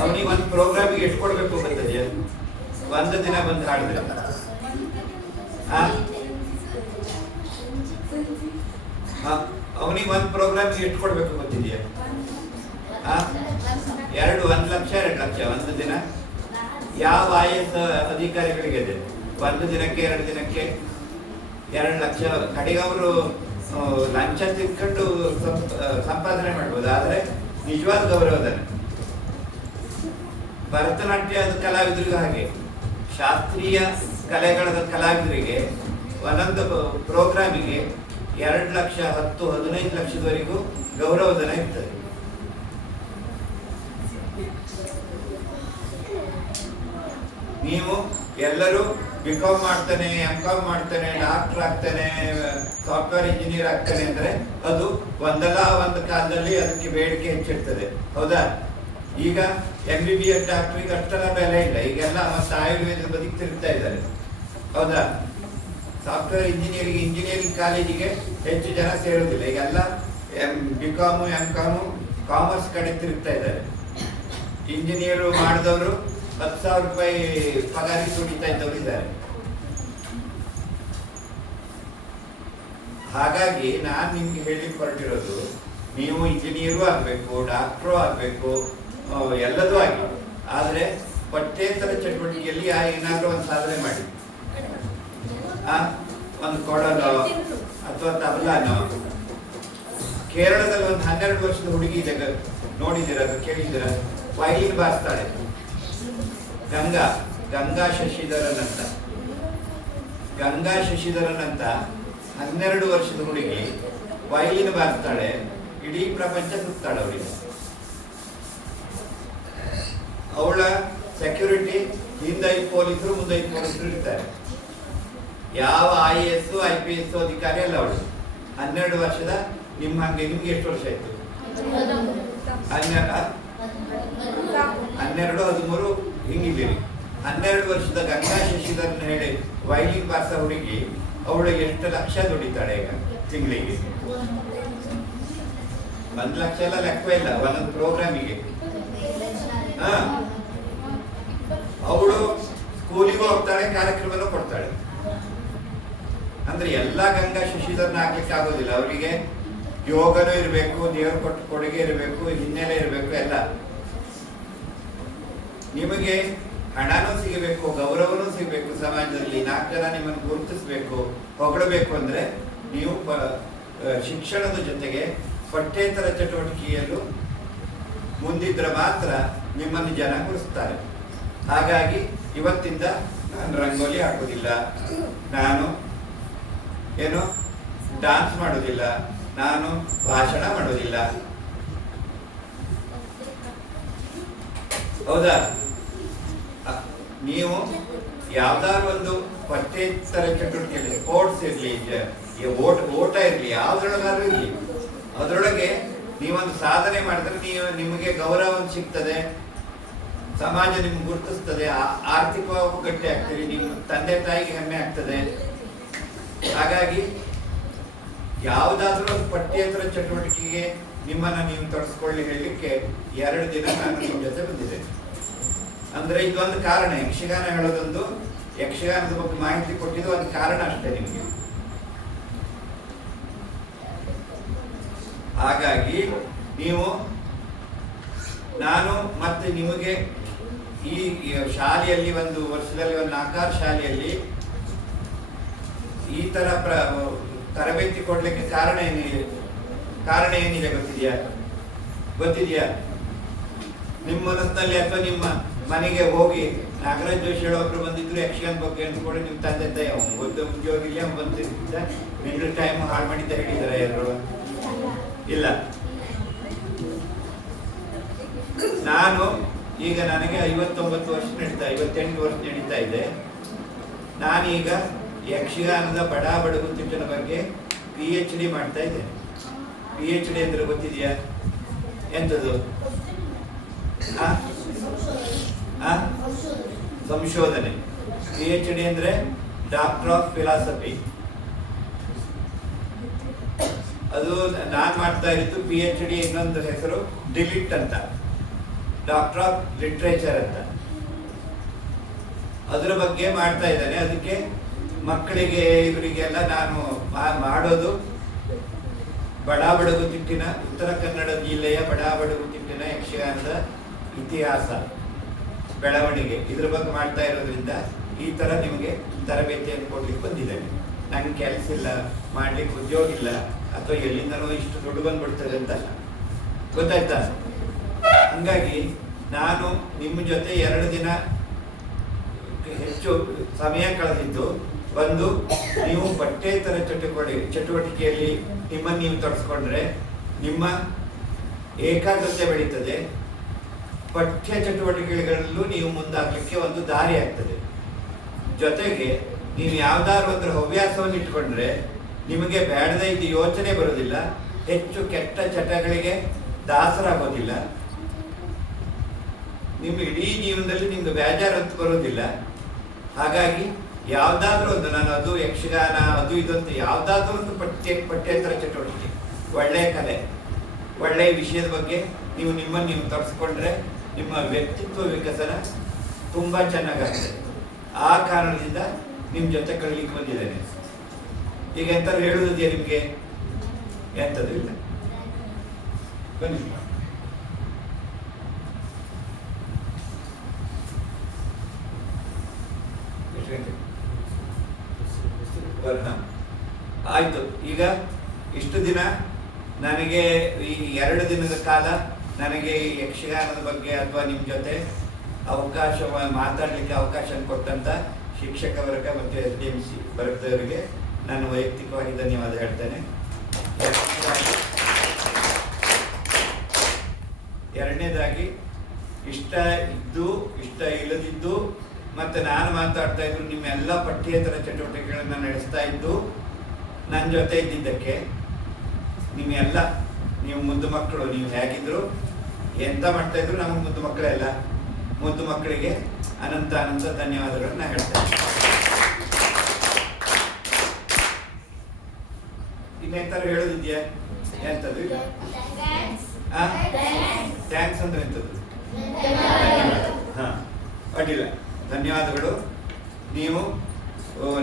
ಅವನಿಗೆ ಒಂದು ಪ್ರೋಗ್ರಾಮಿಗೆ ಎಷ್ಟು ಕೊಡ್ಬೇಕು ಬರ್ತದೆ? ಒಂದು ದಿನ ಬಂದು ಹಾಡಿದ್ರೆ ಅವನಿಗೆ ಒಂದು ಪ್ರೋಗ್ರಾಮಿಗೆ ಎಷ್ಟು ಕೊಡ್ಬೇಕು ಗೊತ್ತಿದೆಯಾ? 1 ಲಕ್ಷ 2 ಲಕ್ಷ ಒಂದು ದಿನ. ಯಾವ IAS ಅಧಿಕಾರಿಗಳಿಗೆ ಇದೆ ಒಂದು ದಿನಕ್ಕೆ 2 ದಿನಕ್ಕೆ 2 ಲಕ್ಷ. ಕಡೆಗೆ ಅವರು ಲಂಚ ತಿಳ್ಕೊಂಡು ಸಂಪಾದನೆ ಮಾಡ್ಬೋದು, ಆದರೆ ನಿಜವಾದ ಗೌರವಧನ. ಭರತನಾಟ್ಯ ಕಲಾವಿದರಿಗೂ ಹಾಗೆ, ಶಾಸ್ತ್ರೀಯ ಕಲೆಗಳ ಕಲಾವಿದರಿಗೆ ಒಂದೊಂದು ಪ್ರೋಗ್ರಾಮಿಗೆ 2 ಲಕ್ಷ 10 15 ಲಕ್ಷದವರೆಗೂ ಗೌರವಧನ ಇರ್ತದೆ. ನೀವು ಎಲ್ಲರೂ BCom ಮಾಡ್ತಾನೆ, MCom ಮಾಡ್ತಾನೆ, ಡಾಕ್ಟರ್ ಆಗ್ತಾನೆ, ಸಾಫ್ಟ್ವೇರ್ ಇಂಜಿನಿಯರ್ ಆಗ್ತಾನೆ ಅಂದ್ರೆ ಅದು ಒಂದಲ್ಲ ಒಂದು ಕಾಲದಲ್ಲಿ ಅದಕ್ಕೆ ಬೇಡಿಕೆ ಹೆಚ್ಚಿರ್ತದೆ, ಹೌದಾ? ಈಗ MBBS ಡಾಕ್ಟರ್ಗೆ ಅಷ್ಟೆಲ್ಲ ಬೆಲೆ ಇಲ್ಲ, ಈಗೆಲ್ಲ ಮತ್ತೆ ಆಯುರ್ವೇದ ಬದಿಗೆ ತಿರುಗ್ತಾ ಇದ್ದಾರೆ, ಹೌದಾ? ಸಾಫ್ಟ್ವೇರ್ ಇಂಜಿನಿಯರಿಂಗ್ ಕಾಲೇಜಿಗೆ ಹೆಚ್ಚು ಜನ ಸೇರುವುದಿಲ್ಲ, ಈಗೆಲ್ಲ BCom MCom ಕಾಮರ್ಸ್ ಕಡೆ ತಿರುಗ್ತಾ ಇದ್ದಾರೆ. ಇಂಜಿನಿಯರ್ ಮಾಡಿದವರು 10,000 ರೂಪಾಯಿ ಪಗಾರಿ ದುಡಿತಾ ಇದ್ದವರು ಇದ್ದಾರೆ. ಹಾಗಾಗಿ ನಾನು ನಿಮ್ಗೆ ಹೇಳಿಕ್ ಹೊರಟಿರೋದು, ನೀವು ಇಂಜಿನಿಯರು ಆಗಬೇಕು, ಡಾಕ್ಟ್ರು ಆಗಬೇಕು, ಎಲ್ಲದೂ ಆಗಿ, ಆದರೆ ಪಠ್ಯೇತರ ಚಟುವಟಿಕೆಯಲ್ಲಿ ಏನಾದರೂ ಒಂದು ಸಾಧನೆ ಮಾಡಿ. ಒಂದು ಕೊಡಲೋ ಅಥವಾ ತಬಲಾನೋ. ಕೇರಳದಲ್ಲಿ ಒಂದು 12 ವರ್ಷದ ಹುಡುಗಿ ಇದೆ, ನೋಡಿದ್ದೀರ ಅದು ಕೇಳಿದ್ದೀರ? ವೈಲಿನ್ ಬಾರಿಸ್ತಾಳೆ, ಗಂಗಾ ಶಶಿಧರನ್ ಅಂತ. ಗಂಗಾ ಶಶಿಧರನ್ ಅಂತ 12 ವರ್ಷದ ಹುಡುಗಿ ವೈಲಿನ್ ಬಾರಿಸ್ತಾಳೆ, ಇಡೀ ಪ್ರಪಂಚ ಸುತ್ತಾಳೆ ಅವಳಿಗೆ. ಅವಳ ಸೆಕ್ಯೂರಿಟಿ ಹಿಂದೆ 5 ಪೊಲೀಸರು ಮುಂದೆ 5 ಪೊಲೀಸರು ಇರ್ತಾರೆ. ಯಾವ IAS IPS ಅಧಿಕಾರಿ ಅಲ್ಲ ಅವಳು. 12 ವರ್ಷದ. ನಿಮ್ಗೆ ಎಷ್ಟು ವರ್ಷ ಆಯ್ತು? 12 13 ಹಿಂಗಿದ್ದೀರಿ. 12 ವರ್ಷದ ಗಂಗಾ ಶಶಿಧರನ್ ಹೇಳಿ ವೈಲಿನ್ ಬಾರಿಸ ಹುಡುಗಿ ಅವಳಿಗೆ ಎಷ್ಟು ಲಕ್ಷ ದುಡಿತಾಳೆ ಈಗ ತಿಂಗಳಿಗೆ? 1 ಲಕ್ಷ ಎಲ್ಲ ಲೆಕ್ಕವೇ ಇಲ್ಲ ಒಂದೊಂದು ಪ್ರೋಗ್ರಾಮಿಗೆ. ಅವಳು ಸ್ಕೂಲಿಗೂ ಹೋಗ್ತಾಳೆ, ಕಾರ್ಯಕ್ರಮನೂ ಕೊಡ್ತಾಳೆ. ಅಂದ್ರೆ ಎಲ್ಲಾ ಗಂಗಾ ಶಶಿಧರನ್ ಆಗ್ಲಿಕ್ಕೆ ಆಗೋದಿಲ್ಲ. ಅವರಿಗೆ ಯೋಗನೂ ಇರಬೇಕು, ದೇವರು ಕೊಟ್ಟ ಕೊಡುಗೆ ಇರಬೇಕು, ಹಿನ್ನೆಲೆ ಇರಬೇಕು, ಎಲ್ಲ. ನಿಮಗೆ ಹಣನೂ ಸಿಗಬೇಕು, ಗೌರವನೂ ಸಿಗಬೇಕು, ಸಮಾಜದಲ್ಲಿ 4 ಜನ ನಿಮ್ಮನ್ನು ಗುರುತಿಸಬೇಕು, ಹೊಗಳಬೇಕು. ಅಂದ್ರೆ ನೀವು ಶಿಕ್ಷಣದ ಜೊತೆಗೆ ಪಠ್ಯೇತರ ಚಟುವಟಿಕೆಯಲ್ಲೂ ಮುಂದಿದ್ರೆ ಮಾತ್ರ ನಿಮ್ಮನ್ನು ಜನ ಗುರುತಿಸ್ತಾರೆ. ಹಾಗಾಗಿ ಇವತ್ತಿಂದ ನಾನು ರಂಗೋಲಿ ಹಾಕೋದಿಲ್ಲ, ನಾನು ಏನು ಡಾನ್ಸ್ ಮಾಡೋದಿಲ್ಲ, ನಾನು ಭಾಷಣ ಮಾಡೋದಿಲ್ಲ, ಹೌದಾ? ನೀವು ಯಾವ್ದಾದ್ರು ಒಂದು ಪಠ್ಯೇತರ ಚಟುವಟಿಕೆಯಲ್ಲಿ, ಸ್ಪೋರ್ಟ್ಸ್ ಇರಲಿ, ಓಟ ಇರಲಿ, ಯಾವ್ದ್ರೊಳಗಾದ್ರೂ ಇರಲಿ, ಅದರೊಳಗೆ ನೀವೊಂದು ಸಾಧನೆ ಮಾಡಿದ್ರೆ ನಿಮಗೆ ಗೌರವ ಸಿಗ್ತದೆ, ಸಮಾಜ ನಿಮ್ಗೆ ಗುರುತಿಸ್ತದೆ, ಆರ್ಥಿಕವಾಗಿ ಗಟ್ಟಿ ಆಗ್ತೀರಿ, ನಿಮ್ಮ ತಂದೆ ತಾಯಿಗೆ ಹೆಮ್ಮೆ ಆಗ್ತದೆ. ಹಾಗಾಗಿ ಯಾವುದಾದ್ರೂ ಒಂದು ಪಠ್ಯೇತರ ಚಟುವಟಿಕೆಗೆ ನಿಮ್ಮನ್ನ ನೀವು ತೊಡಸ್ಕೊಳ್ಳಿ ಹೇಳಲಿಕ್ಕೆ 2 ದಿನ ನಾನು ನಿಮ್ಮ ಜೊತೆ ಬಂದಿದ್ದೇನೆ. ಅಂದ್ರೆ ಇದೊಂದು ಕಾರಣ, ಯಕ್ಷಗಾನ ಹೇಳೋದೊಂದು, ಯಕ್ಷಗಾನದ ಬಗ್ಗೆ ಮಾಹಿತಿ ಕೊಟ್ಟಿದ್ದು ಒಂದು ಕಾರಣ ಅಷ್ಟೇ ನಿಮಗೆ. ಹಾಗಾಗಿ ನೀವು, ನಾನು ಮತ್ತೆ ನಿಮಗೆ ಈ ಶಾಲೆಯಲ್ಲಿ ಒಂದು ವರ್ಷದಲ್ಲಿ ಒಂದು 4 ಶಾಲೆಯಲ್ಲಿ ಈ ತರ ತರಬೇತಿ ಕೊಡ್ಲಿಕ್ಕೆ ಕಾರಣ ಏನಿದೆ ಗೊತ್ತಿದೆಯಾ? ನಿಮ್ಮ ಮನಸ್ಸಿನಲ್ಲಿ ಅಥವಾ ನಿಮ್ಮ ಮನೆಗೆ ಹೋಗಿ ನಾಗರಾಜ್ ಜೋಶಿ ಹೇಳೋಬ್ರು ಬಂದಿದ್ರು ಯಕ್ಷಗಾನ ಬಗ್ಗೆ ಅನ್ಕೊಂಡು ನಿಮ್ಮ ತಂದೆ ತಾಯಿ ಒಂದು ಉದ್ಯೋಗ ಇಲ್ಲ ಬಂದಿದ್ದ ಮಿಡ್ಲ್ ಟೈಮ್ ಹಾಳು ಮಾಡಿದ್ದ ಹೇಳಿದಾರ ಯಾರು? ಇಲ್ಲ. ನಾನು ಈಗ ನನಗೆ 59 ವರ್ಷ ನಡೀತಾ, 58 ವರ್ಷ ನಡೀತಾ ಇದೆ. ನಾನೀಗ ಯಕ್ಷಗಾನದ ಬಡ ಬಡಗುತಿಟ್ಟನ ಬಗ್ಗೆ PhD ಮಾಡ್ತಾ ಇದ್ದೇನೆ. PhD ಅಂದ್ರೆ ಗೊತ್ತಿದೆಯಾ? ಎಂತದು? ಸಂಶೋಧನೆ. PhD ಅಂದ್ರೆ ಡಾಕ್ಟರ್ ಆಫ್ ಫಿಲಾಸಫಿ. ಅದು ನಾನ್ ಮಾಡ್ತಾ ಇರೋದು PhD. ಇನ್ನೊಂದು ಹೆಸರು ಡಿಲಿಟ್ ಅಂತ, ಡಾಕ್ಟರ್ ಆಫ್ ಲಿಟ್ರೇಚರ್ ಅಂತ. ಅದರ ಬಗ್ಗೆ ಮಾಡ್ತಾ ಇದ್ದೇನೆ. ಅದಕ್ಕೆ ಮಕ್ಕಳಿಗೆ ಇವರಿಗೆಲ್ಲ ನಾನು ಮಾಡೋದು ಬಡ ಬಡಗುತಿಟ್ಟಿನ, ಉತ್ತರ ಕನ್ನಡ ಜಿಲ್ಲೆಯ ಬಡ ಬಡಗುತಿಟ್ಟಿನ ಯಕ್ಷಗಾನದ ಇತಿಹಾಸ, ಬೆಳವಣಿಗೆ, ಇದ್ರ ಬಗ್ಗೆ ಮಾಡ್ತಾ ಇರೋದ್ರಿಂದ ಈ ತರ ನಿಮಗೆ ತರಬೇತಿಯನ್ನು ಕೊಡ್ಲಿಕ್ಕೆ ಬಂದಿದ್ದೇನೆ. ನಂಗೆ ಕೆಲಸ ಇಲ್ಲ, ಮಾಡ್ಲಿಕ್ಕೆ ಉದ್ಯೋಗ ಇಲ್ಲ, ಅಥವಾ ಎಲ್ಲಿಂದನೋ ಇಷ್ಟು ದುಡ್ಡು ಬಂದ್ಬಿಡ್ತದೆ ಅಂತ, ಗೊತ್ತಾಯ್ತಾ? ಹಂಗಾಗಿ ನಾನು ನಿಮ್ಮ ಜೊತೆ 2 ದಿನ ಹೆಚ್ಚು ಸಮಯ ಕಳೆದಿದ್ದು, ಒಂದು ನೀವು ಪಠ್ಯೇತರ ಚಟುವಟಿಕೆಯಲ್ಲಿ ನಿಮ್ಮನ್ನು ನೀವು ತೊಡಸ್ಕೊಂಡ್ರೆ ನಿಮ್ಮ ಏಕಾಗ್ರತೆ ಬೆಳೀತದೆ, ಪಠ್ಯ ಚಟುವಟಿಕೆಗಳಲ್ಲೂ ನೀವು ಮುಂದಾಗಲಿಕ್ಕೆ ಒಂದು ದಾರಿ ಆಗ್ತದೆ. ಜೊತೆಗೆ ನೀವು ಯಾವ್ದಾದ್ರು ಒಂದು ಹವ್ಯಾಸವನ್ನು ಇಟ್ಕೊಂಡ್ರೆ ನಿಮಗೆ ಬೇಡದ ಇದು ಯೋಚನೆ ಬರೋದಿಲ್ಲ, ಹೆಚ್ಚು ಕೆಟ್ಟ ಚಟಗಳಿಗೆ ದಾಸರಾಗೋದಿಲ್ಲ, ನಿಮ್ಮ ಇಡೀ ಜೀವನದಲ್ಲಿ ನಿಮ್ಗೆ ಬೇಜಾರು ಅಂತ ಬರೋದಿಲ್ಲ. ಹಾಗಾಗಿ ಯಾವ್ದಾದ್ರೂ ಒಂದು, ನಾನು ಅದು ಯಕ್ಷಗಾನ ಅದು ಇದಂತ ಯಾವ್ದಾದ್ರೂ ಒಂದು ಪಠ್ಯೇತರ ಚಟುವಟಿಕೆ, ಒಳ್ಳೆಯ ಕಲೆ, ಒಳ್ಳೆಯ ವಿಷಯದ ಬಗ್ಗೆ ನಿಮ್ಮನ್ನು ನೀವು ತೊಡಸ್ಕೊಂಡ್ರೆ ನಿಮ್ಮ ವ್ಯಕ್ತಿತ್ವ ವಿಕಸನ ತುಂಬಾ ಚೆನ್ನಾಗಾಗ್ತದೆ. ಆ ಕಾರಣದಿಂದ ನಿಮ್ಮ ಜೊತೆ ಕಳೀಲಿಕ್ಕೆ ಬಂದಿದ್ದೇನೆ. ಈಗ ಎಂತಾರು ಹೇಳುವುದಿದೆಯಾ ನಿಮಗೆ? ಎಂಥದ್ದು ಇಲ್ಲ, ಬನ್ನಿ. ಆಯ್ತು. ಈಗ ಇಷ್ಟು ದಿನ ನನಗೆ ಈ 2 ದಿನದ ಕಾಲ ನನಗೆ ಈ ಯಕ್ಷಗಾನದ ಬಗ್ಗೆ ಅಥವಾ ನಿಮ್ಮ ಜೊತೆ ಅವಕಾಶ ಮಾತಾಡಲಿಕ್ಕೆ ಅವಕಾಶ ಕೊಟ್ಟಂತ ಶಿಕ್ಷಕ ವರ್ಗ ಮತ್ತು SDMC ವರ್ಗದವರಿಗೆ ನಾನು ವೈಯಕ್ತಿಕವಾಗಿ ಧನ್ಯವಾದ ಹೇಳ್ತೇನೆ. ಎರಡನೇದಾಗಿ, ಇಷ್ಟ ಇದ್ದು ಇಷ್ಟ ಇಲ್ಲದಿದ್ದು ಮತ್ತೆ ನಾನು ಮಾತಾಡ್ತಾ ಇದ್ರು ನಿಮ್ಮೆಲ್ಲ ಪಠ್ಯೇತರ ಚಟುವಟಿಕೆಗಳನ್ನು ನಡೆಸ್ತಾ ಇದ್ದು ನನ್ನ ಜೊತೆ ಇದ್ದಿದ್ದಕ್ಕೆ ನಿಮ್ಮೆಲ್ಲ, ನೀವು ಮುದ್ದು ಮಕ್ಕಳು, ನೀವು ಹೇಗಿದ್ರು ಎಂತ ಮಾಡ್ತಾ ಇದ್ರು ನಮಗೆ ಮುದ್ದು ಮಕ್ಕಳೇ ಅಲ್ಲ, ಮುದ್ದು ಮಕ್ಕಳಿಗೆ ಅನಂತ ಅನಂತ ಧನ್ಯವಾದಗಳನ್ನ ಹೇಳ್ತೇನೆ. ಇನ್ನೆಂತಾರು ಹೇಳೋದಿದ್ಯಾ? ಎಂತದ್ದು ಇಲ್ಲ. ಥ್ಯಾಂಕ್ಸ್ ಅಂದ್ರೆ ಎಂತದ್ದು? ಹಾ, ಅಡ್ಡಿಲ್ಲ, ಧನ್ಯವಾದಗಳು. ನೀವು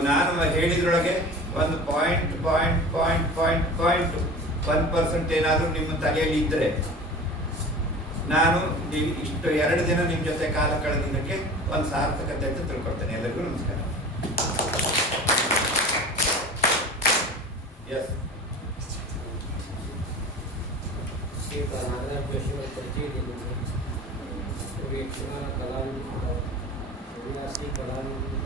ನಾನು ಹೇಳಿದ್ರೊಳಗೆ ಒಂದು 1% ಏನಾದರೂ ನಿಮ್ಮ ತಲೆಯಲ್ಲಿ ಇದ್ದರೆ, ನಾನು ಇಷ್ಟು 2 ದಿನ ನಿಮ್ಮ ಜೊತೆ ಕಾಲ ಕಳೆದಿದ್ದಕ್ಕೆ ಒಂದು ಸಾರ್ಥಕತೆ ಅಂತ ತಿಳ್ಕೊಳ್ತೇನೆ. ಎಲ್ಲರಿಗೂ ನಮಸ್ಕಾರ. ಎಸ್, ನಾಗರಾಜ್ ಜೋಶಿ ಅವರ ಪರಿಚಯ ಇದೆ. ಯಕ್ಷಗಾನ ಕಲಾವಿದರು, ಹವ್ಯಾಸಿ ಕಲಾವಿದರು,